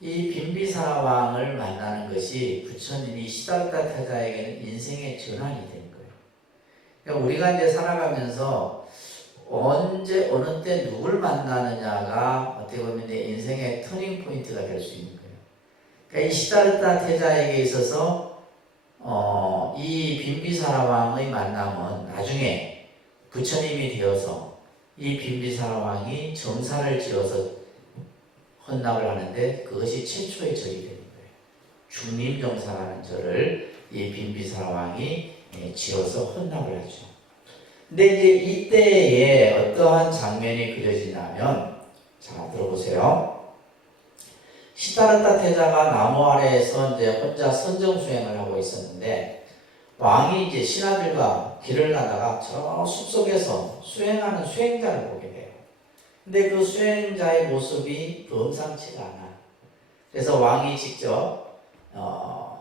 이 빈비사라 왕을 만나는 것이 부처님이 시다르타 태자에게는 인생의 전환이 된 거예요. 그러니까 우리가 이제 살아가면서 언제 어느 때 누굴 만나느냐가 어떻게 보면 내 인생의 터닝 포인트가 될 수 있는 거예요. 그러니까 이 시다르타 태자에게 있어서 이 빈비사라 왕의 만남은 나중에 부처님이 되어서 이 빈비사라 왕이 정사를 지어서 헌납을 하는데 그것이 최초의 절이 되는 거예요. 중림정사라는 절을 이 빈비사라 왕이 지어서 헌납을 하죠. 근데 이제 이때에 어떠한 장면이 그려지냐면, 자, 들어보세요. 시다르타 태자가 나무 아래에서 이제 혼자 선정수행을 하고 있었는데, 왕이 이제 신하들과 길을 가다가 저 숲속에서 수행하는 수행자를 보게 돼요. 근데 그 수행자의 모습이 범상치가 않아. 그래서 왕이 직접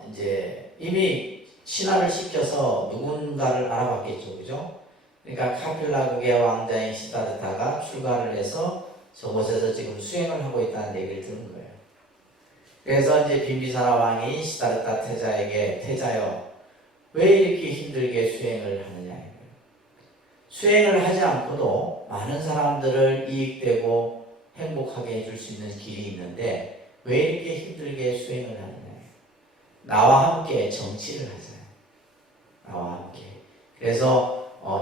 이제 이미 신하를 시켜서 누군가를 알아봤겠죠, 그죠? 그러니까 카필라국의 왕자인 시다르타가 출가를 해서 저곳에서 지금 수행을 하고 있다는 얘기를 들은 거예요. 그래서 이제 빈비사라 왕이 시다르타 태자에게, 태자여, 왜 이렇게 힘들게 수행을 하느냐. 수행을 하지 않고도 많은 사람들을 이익되고 행복하게 해줄 수 있는 길이 있는데 왜 이렇게 힘들게 수행을 하느냐. 나와 함께 정치를 하잖아요. 나와 함께. 그래서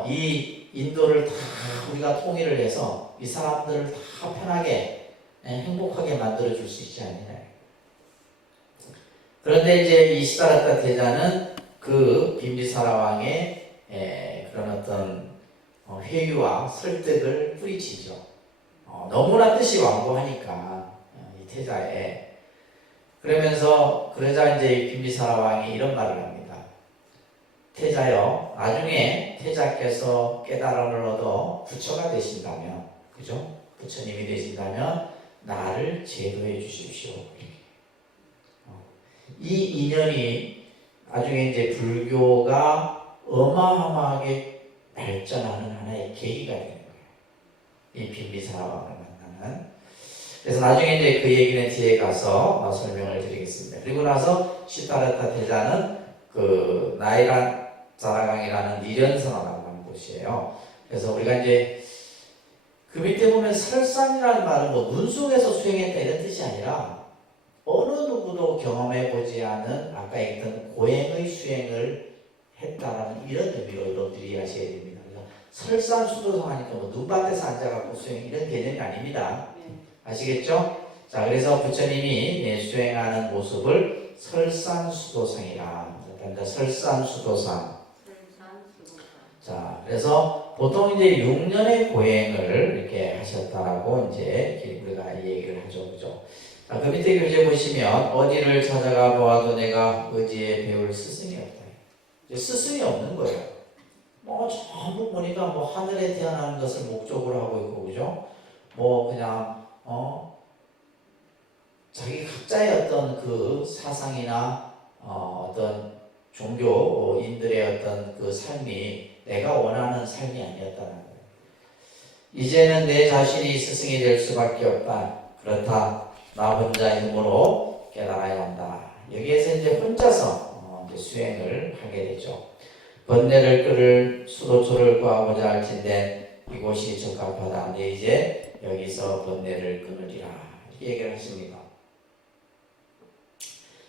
이 인도를 다 우리가 통일을 해서 이 사람들을 다 편하게 행복하게 만들어 줄 수 있지 않느냐. 그런데 이제 이 시다르타 태자는 그 빈비사라 왕의 그런 어떤 회유와 설득을 뿌리치죠. 너무나 뜻이 완고하니까 이 태자에. 그러자 이제 빈비사라 왕이 이런 말을 합니다. 태자여, 나중에 태자께서 깨달음을 얻어 부처가 되신다면, 그죠? 부처님이 되신다면 나를 제도해 주십시오. 이 인연이 나중에 이제 불교가 어마어마하게 발전하는 하나의 계기가 되는 거예요. 이 빈비사라 왕을 만나는. 그래서 나중에 이제 그 얘기는 뒤에 가서 설명을 드리겠습니다. 그리고 나서 시다르타 태자는 그 나이라자라강이라는 니련성이라고 하는 곳이에요. 그래서 우리가 이제 그 밑에 보면 설산이라는 말은 뭐 눈 속에서 수행했다 이런 뜻이 아니라 어느 누구도 경험해 보지 않은 아까 얘기했던 고행의 수행을 했다라는 이런 의미로 여러분들이 이해하셔야 됩니다. 설산수도성 하니까 뭐 눈밭에서 앉아갖고 수행 이런 개념이 아닙니다. 아시겠죠? 자, 그래서 부처님이 수행하는 모습을 설산수도상이라. 설산수도상. 자, 그래서 보통 이제 6년의 고행을 이렇게 하셨다라고 이제 우리가 이 얘기를 하죠, 그죠? 자, 그 밑에 교재 보시면 어디를 찾아가 보아도 내가 의지에 배울 스승이 없다. 이제 스승이 없는 거예요. 뭐 전부 보니까 뭐 하늘에 태어나는 것을 목적으로 하고 있고, 그죠? 뭐 그냥 자기 각자의 어떤 그 사상이나 어떤 종교인들의 어떤 그 삶이 내가 원하는 삶이 아니었다는 거예요. 이제는 내 자신이 스승이 될 수밖에 없다. 그렇다. 나 혼자 힘으로 깨달아야 한다. 여기에서 이제 혼자서 이제 수행을 하게 되죠. 번뇌를 끌을 수도초를 구하고자 할진대 이곳이 적합하다. 네, 이제 여기서 번뇌를 끊으리라. 이렇게 얘기를 하십니다.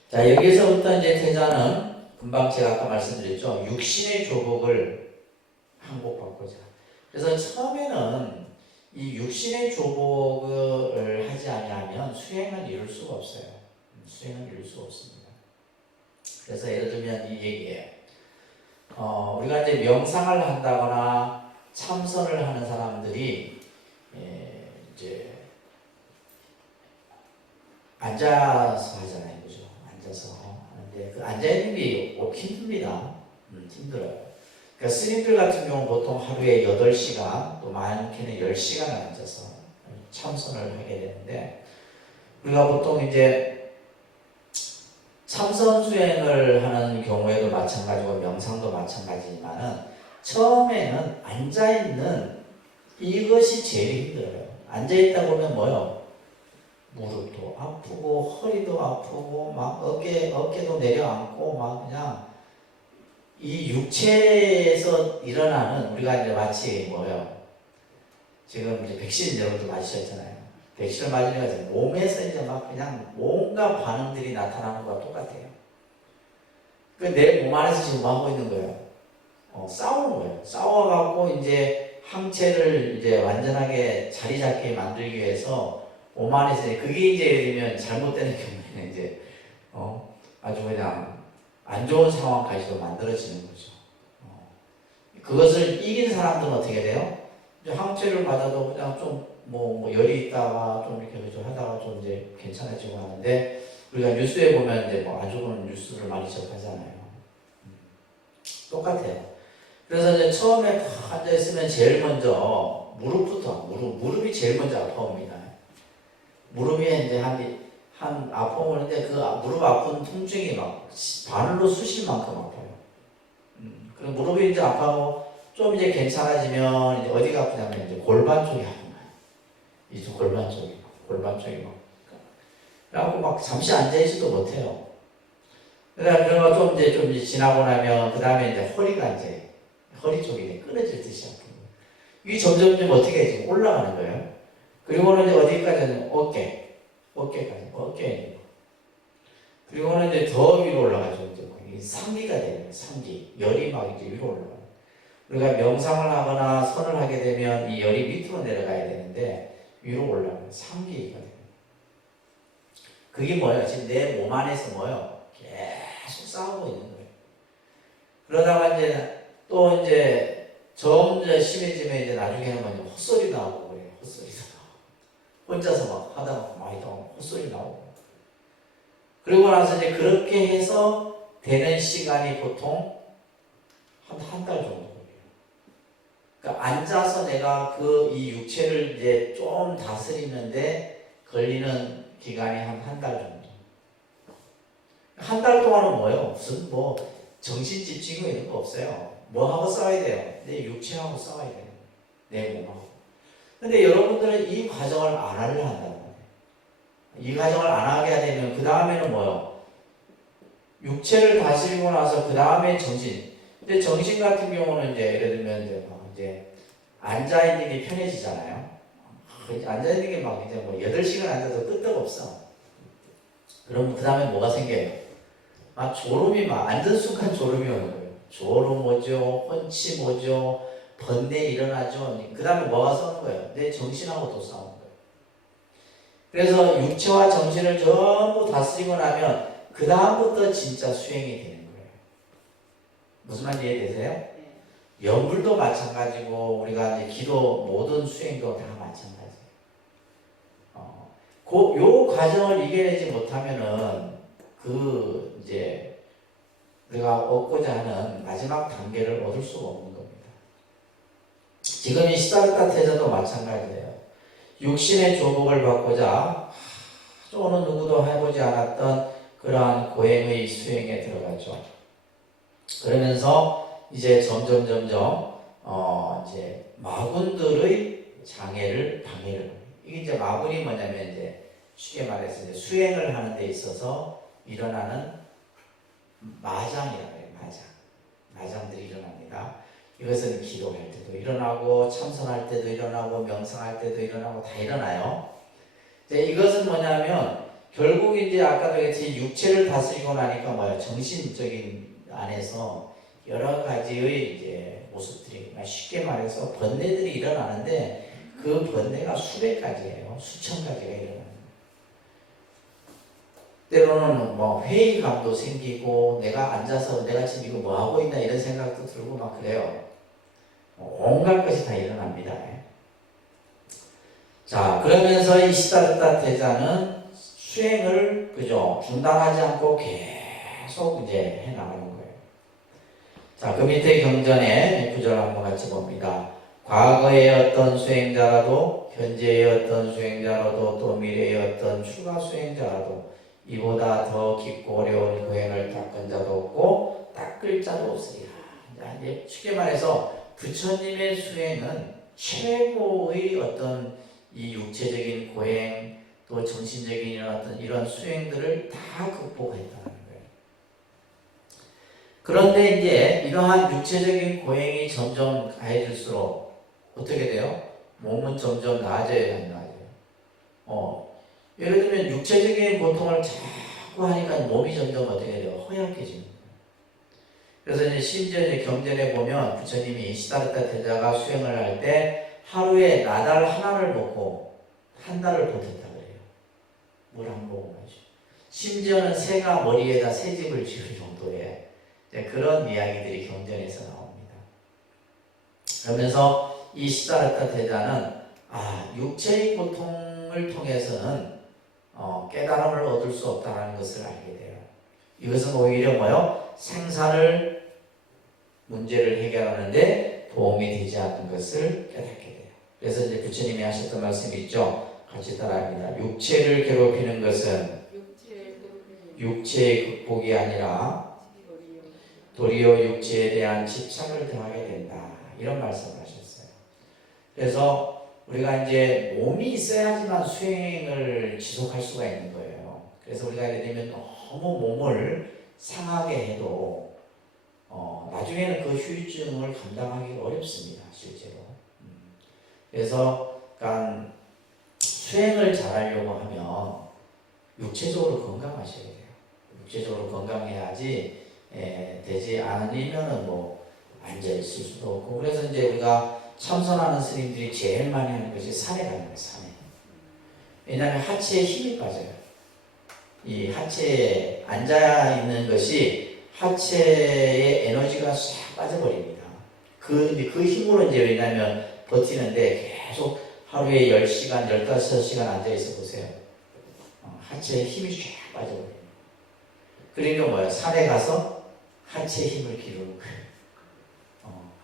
자, 여기서부터 이제 태자는 금방 제가 아까 말씀드렸죠. 육신의 조복을 항복받고자. 그래서 처음에는 이 육신의 조복을 하지 아니하면 수행을 이룰 수가 없어요. 수행을 이룰 수가 없습니다. 그래서 예를 들면 이 얘기예요. 우리가 이제 명상을 한다거나 참선을 하는 사람들이 이제 앉아서 하잖아요, 그죠? 앉아서 하는데 그 앉아 있는 게 힘듭니다. 힘들어요. 그러니까 스님들 같은 경우는 보통 하루에 8시간, 또 많게는 10시간을 앉아서 참선을 하게 되는데, 우리가 보통 이제 참선 수행을 하는 경우에도 마찬가지고 명상도 마찬가지지만은 처음에는 앉아있는 이것이 제일 힘들어요. 앉아있다 보면 뭐요? 무릎도 아프고 허리도 아프고 막 어깨도 내려앉고 막 그냥 이 육체에서 일어나는, 우리가 이제 마치 뭐요? 지금 이제 백신 여러분들 맞으셨잖아요. 백신을 맞으면 몸에서 이제 막 그냥 온갖 반응들이 나타나는 거와 똑같아요. 그 내 몸 안에서 지금 뭐 하고 있는 거예요? 싸우는 거예요. 싸워갖고 이제 항체를 이제 완전하게 자리 잡게 만들기 위해서 몸 안에서 그게 이제 예를 들면 잘못되는 경우에는 이제 아주 그냥 안 좋은 상황까지도 만들어지는 거죠. 그것을 이긴 사람들은 어떻게 돼요? 이제 항체를 맞아도 그냥 좀 뭐 열이 있다가 좀 이렇게 그저 하다가 좀 이제 괜찮아지고 하는데, 우리가 뉴스에 보면 이제 뭐 안 좋은 뉴스를 많이 접하잖아요. 똑같아요. 그래서 이제 처음에 딱 앉아 있으면 제일 먼저 무릎부터, 무릎이 제일 먼저 아파옵니다. 무릎이 이제 한 아파오는데 그 무릎 아픈 통증이 막 바늘로 쑤실 만큼 아파요. 그리고 무릎이 이제 아파고 좀 이제 괜찮아지면 이제 어디가 아프냐면 이제 골반 쪽이 아픈 거예요. 이쪽 골반 쪽이 막. 그래갖고 막 잠시 앉아있지도 못해요. 그러다가 좀 이제 지나고 나면 그 다음에 이제 허리가 이제 허리 쪽이 끊어질 듯이 아픈 거예요. 이게 점점 어떻게 이제 올라가는 거예요. 그리고는 이제 어디까지는 어깨까지. 그리고는 이제 더 위로 올라가죠. 이제 상기가 돼요. 상기. 열이 막 이제 위로 올라가요. 우리가 명상을 하거나 선을 하게 되면 이 열이 밑으로 내려가야 되는데 위로 올라가요. 상기가 돼요. 그게 뭐예요? 지금 내 몸 안에서 뭐예요? 계속 싸우고 있는 거예요. 그러다가 이제 또 이제 점점 심해지면 이제 나중에는 뭐 헛소리 나오고 그래요. 헛소리가 나오고. 혼자서 막 하다가 많이 나오고 헛소리 나오고. 그리고 나서 이제 그렇게 해서 되는 시간이 보통 한 달 정도 걸려요. 그러니까 앉아서 내가 이 육체를 이제 좀 다스리는데 걸리는 기간이 한 달 정도. 한 달 동안은 뭐예요? 무슨 정신 집중이 이런 거 없어요. 뭐하고 싸워야 돼요? 내 육체하고 싸워야 돼요. 내 몸하고. 근데 여러분들은 이 과정을 안 하려 한다는 거예요. 이 과정을 안 하게 되면 그 다음에는 뭐예요? 육체를 다스리고 나서 그 다음에 정신. 근데 정신 같은 경우는 이제 예를 들면 이제 앉아있는 게 편해지잖아요. 앉아있는 게 막 이제 8시간 앉아서 끄떡없어. 그럼 그 다음에 뭐가 생겨요? 막 졸음이 막 앉은 순간 졸음이 오는 거예요. 졸음 오죠, 혼침 오죠, 번뇌 일어나죠. 그 다음에 뭐가 싸우는 거예요? 내 정신하고 또 싸우는 거예요. 그래서 육체와 정신을 전부 다스리고 나면 그 다음부터 진짜 수행이 되는 거예요. 무슨 말인지 이해되세요? 연불도 마찬가지고 우리가 이제 기도 모든 수행도 다 마찬가지예요. 요 과정을 이겨내지 못하면은 이제 우리가 얻고자 하는 마지막 단계를 얻을 수가 없는 겁니다. 지금 이 시다르타 태자도 마찬가지예요. 육신의 조복을 받고자 어느 누구도 해보지 않았던 그러한 고행의 수행에 들어가죠. 그러면서 이제 점점 이제 마군들의 방해를 해요. 이게 이제 마군이 뭐냐면 이제 쉽게 말해서 이제 수행을 하는 데 있어서 일어나는 마장이라고 해요. 마장들이 일어납니다. 이것은 기도할 때도 일어나고 참선할 때도 일어나고 명상할 때도 일어나고 다 일어나요. 이제 이것은 뭐냐면 결국 이제 아까도 얘기했지 육체를 다스리고 나니까 뭐야 정신적인 안에서 여러 가지의 이제 모습들이 쉽게 말해서 번뇌들이 일어나는데 그 번뇌가 수백 가지예요. 수천 가지가 일어나는 거예요. 때로는 뭐 회의감도 생기고 내가 앉아서 내가 지금 이거 뭐 하고 있나 이런 생각도 들고 막 그래요. 온갖 것이 다 일어납니다. 자, 그러면서 이 시다르타 태자는 수행을 그죠 중단하지 않고 계속 이제 해 나가는 거예요. 자, 그 밑에 경전의 구절 한번 같이 봅니다. 과거의 어떤 수행자라도 현재의 어떤 수행자라도 또 미래의 어떤 추가 수행자라도 이보다 더 깊고 어려운 고행을 닦은 자도 없고 닦을 자도 없으리라. 이제 쉽게 말해서 부처님의 수행은 최고의 어떤 이 육체적인 고행 또 정신적인 이런 수행들을 다 극복했다는 거예요. 그런데 이제 이러한 육체적인 고행이 점점 가해질수록 어떻게 돼요? 몸은 점점 나아져야 나아져요. 예를 들면 육체적인 고통을 자꾸 하니까 몸이 점점 어떻게 돼요? 허약해집니다. 그래서 이제 심지어 이제 경전에 보면 부처님이 시다르타 태자가 수행을 할 때 하루에 나달 하나를 먹고 한 달을 버텼다 그래요. 물 한 모금 마시고. 심지어는 새가 머리에다 새집을 지을 정도의 그런 이야기들이 경전에서 나옵니다. 그러면서 이 시다르타 태자는 육체의 고통을 통해서는 깨달음을 얻을 수 없다는 것을 알게 돼요. 이것은 오히려 뭐요? 생사를 문제를 해결하는데 도움이 되지 않는 것을 깨닫게 돼요. 그래서 이제 부처님이 하셨던 말씀이 있죠. 같이 따라합니다. 육체를 괴롭히는 것은 육체의 극복이 아니라 도리어 육체에 대한 집착을 더하게 된다. 이런 말씀을 하셨어요. 그래서 우리가 이제 몸이 있어야지만 수행을 지속할 수가 있는 거예요. 그래서 우리가 예를 들면 너무 몸을 상하게 해도 나중에는 그 후유증을 감당하기가 어렵습니다. 실제로. 그래서 그러니까 수행을 잘하려고 하면 육체적으로 건강하셔야 돼요. 육체적으로 건강해야지 되지 않으면은 뭐 앉아있을 수도 없고. 그래서 이제 우리가 참선하는 스님들이 제일 많이 하는 것이 산에 가는 거예요. 산에. 왜냐하면 하체에 힘이 빠져요. 이 하체에 앉아있는 것이 하체의 에너지가 싹 빠져버립니다. 그 힘으로 이제 왜냐하면 버티는데 계속 하루에 10시간, 15시간 앉아있어 보세요. 하체에 힘이 쫙 빠져버립니다. 그러니까 뭐야? 산에 가서 하체의 힘을 기르는 거예요.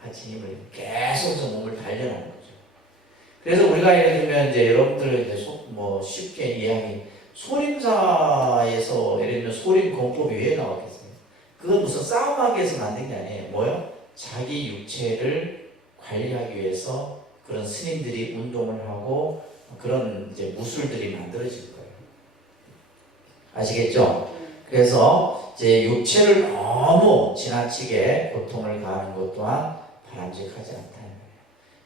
하체 힘을 계속 저 몸을 단련하는 거죠. 그래서 우리가 예를 들면 이제 여러분들 이제 쉽게 이해하기 소림사에서 예를 들면 소림 공법이 왜 나왔겠어요? 그건 무슨 싸움하기 위해서 만든 게 아니에요. 뭐요? 자기 육체를 관리하기 위해서 그런 스님들이 운동을 하고 그런 이제 무술들이 만들어질 거예요. 아시겠죠? 그래서 이제 육체를 너무 지나치게 고통을 가하는 것 또한 바람직하지 않다는 거예요.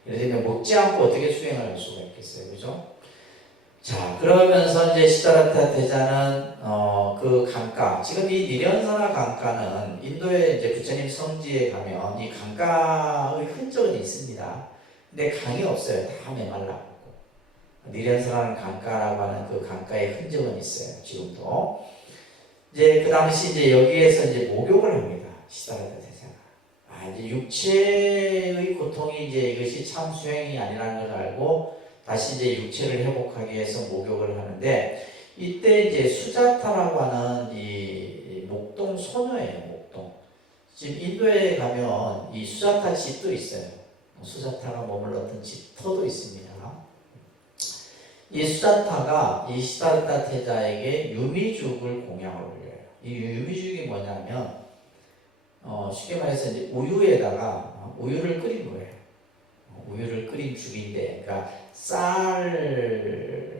예를 들면 먹지 않고 어떻게 수행을 할 수가 있겠어요, 그죠? 자, 그러면서 이제 시다르타 태자는 그 강가, 지금 이 니련사나 강가는 인도의 이제 부처님 성지에 가면 이 강가의 흔적은 있습니다. 근데 강이 없어요. 다 메말라고. 니련사라는 강가라고 하는 그 강가의 흔적은 있어요. 지금도. 이제 그 당시 이제 여기에서 이제 목욕을 합니다. 시다르타 태자가. 이제 육체의 고통이 이제 이것이 참 수행이 아니라는 걸 알고 다시 이제 육체를 회복하기 위해서 목욕을 하는데 이때 이제 수자타라고 하는 이 목동 소녀예요. 목동. 지금 인도에 가면 이 수자타 집도 있어요. 수자타가 머물렀던 집터도 있습니다. 이 수자타가 이 시다르타 태자에게 유미죽을 공양을 올려요. 이 유미죽이 뭐냐면 쉽게 말해서 이제 우유에다가 우유를 끓인 거예요. 우유를 끓인 죽인데, 그러니까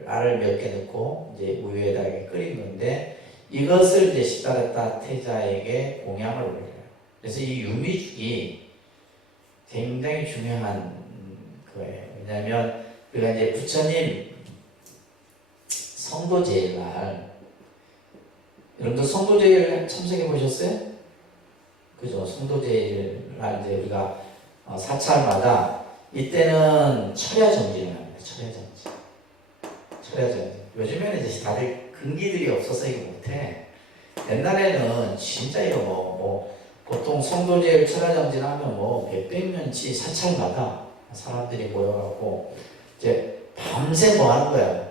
알을 몇 개 넣고 이제 우유에다가 끓인 건데 이것을 이제 시다르타 태자에게 공양을 올려요. 그래서 이 유미죽이 굉장히 중요한 거예요. 왜냐하면 우리가 이제 부처님 성도제일날, 여러분들 성도제일 참석해 보셨어요? 그죠? 성도제일날 이제 우리가 사찰마다 이때는 철야정진을 합니다. 철야정진. 요즘에는 이제 다들 근기들이 없어서 이거 못해요. 못해. 옛날에는 진짜 이거 뭐 보통 성도제일 철야정진하면 뭐 몇백 년치 사찰마다 사람들이 모여갖고 이제 밤새 뭐 하는 거야?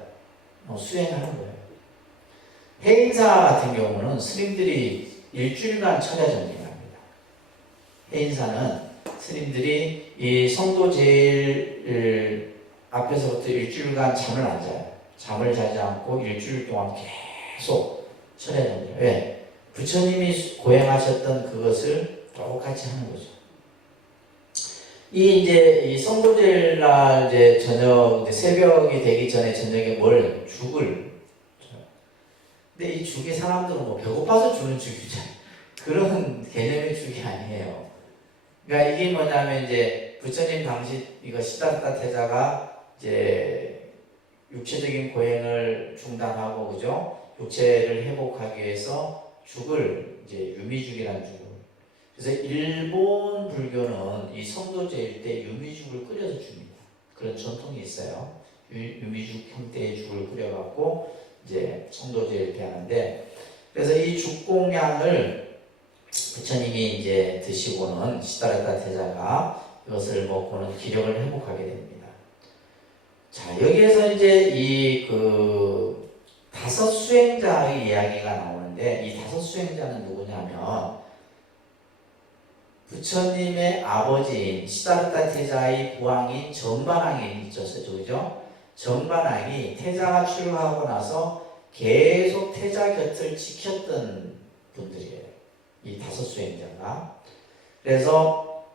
수행하는 거예요. 해인사 같은 경우는 스님들이 일주일간 철야정진합니다. 해인사는 스님들이 이 성도제일 앞에서부터 일주일간 잠을 안 자요. 잠을 자지 않고 일주일 동안 계속 철야정진. 왜? 부처님이 고행하셨던 그것을 똑같이 하는 거죠. 이 성도제일 날 이제 저녁, 이제 새벽이 되기 전에 저녁에 죽을 줘요. 근데 이 죽이 사람들은 뭐 배고파서 주는 죽이죠. 그런 개념의 죽이 아니에요. 그러니까 이게 뭐냐면 이제 부처님 당시 이거 시다르타 태자가 이제 육체적인 고행을 중단하고 그죠? 육체를 회복하기 위해서 죽을 이제 유미죽이라는 죽을. 그래서 일본 불교는 이 성도제일 때 유미죽을 끓여서 줍니다. 그런 전통이 있어요. 유미죽 형태의 죽을 끓여갖고 이제 성도제일 때 하는데, 그래서 이 죽공양을 부처님이 이제 드시고는 시다르타 태자가 이것을 먹고는 기력을 회복하게 됩니다. 자, 여기에서 이제 이 다섯 수행자의 이야기가 나오는데, 이 다섯 수행자는 누구냐면 부처님의 아버지인 시다르타 태자의 부왕인 정반왕이 있었어요. 그죠? 정반왕이 태자가 출가하고 나서 계속 태자 곁을 지켰던 분들이에요. 이 다섯 수행자가. 그래서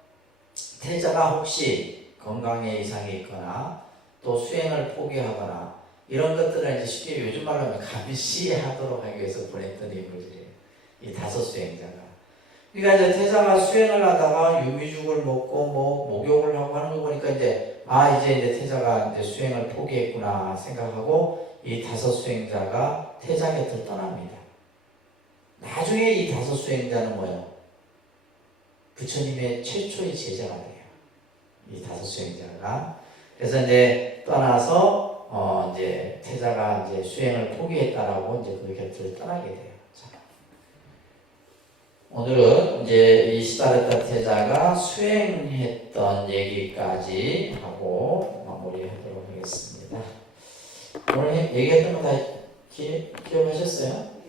태자가 혹시 건강에 이상이 있거나 또 수행을 포기하거나 이런 것들을 이제 쉽게 요즘 말로 하면 감시하도록 하기 위해서 보냈던 인물들이에요. 이 다섯 수행자가. 그러니까 이제 태자가 수행을 하다가 유미죽을 먹고 목욕을 하고 하는 거 보니까 이제 이제 태자가 이제 수행을 포기했구나 생각하고 이 다섯 수행자가 태자 곁을 떠납니다. 나중에 이 다섯 수행자는 뭐예요? 부처님의 최초의 제자가 돼요. 이 다섯 수행자가. 그래서 이제 떠나서 이제 태자가 이제 수행을 포기했다라고 이제 그 곁을 떠나게 돼요. 자, 오늘은 이제 이 시다르타 태자가 수행했던 얘기까지 하고 마무리하도록 하겠습니다. 오늘 얘기했던 거 다 기억하셨어요?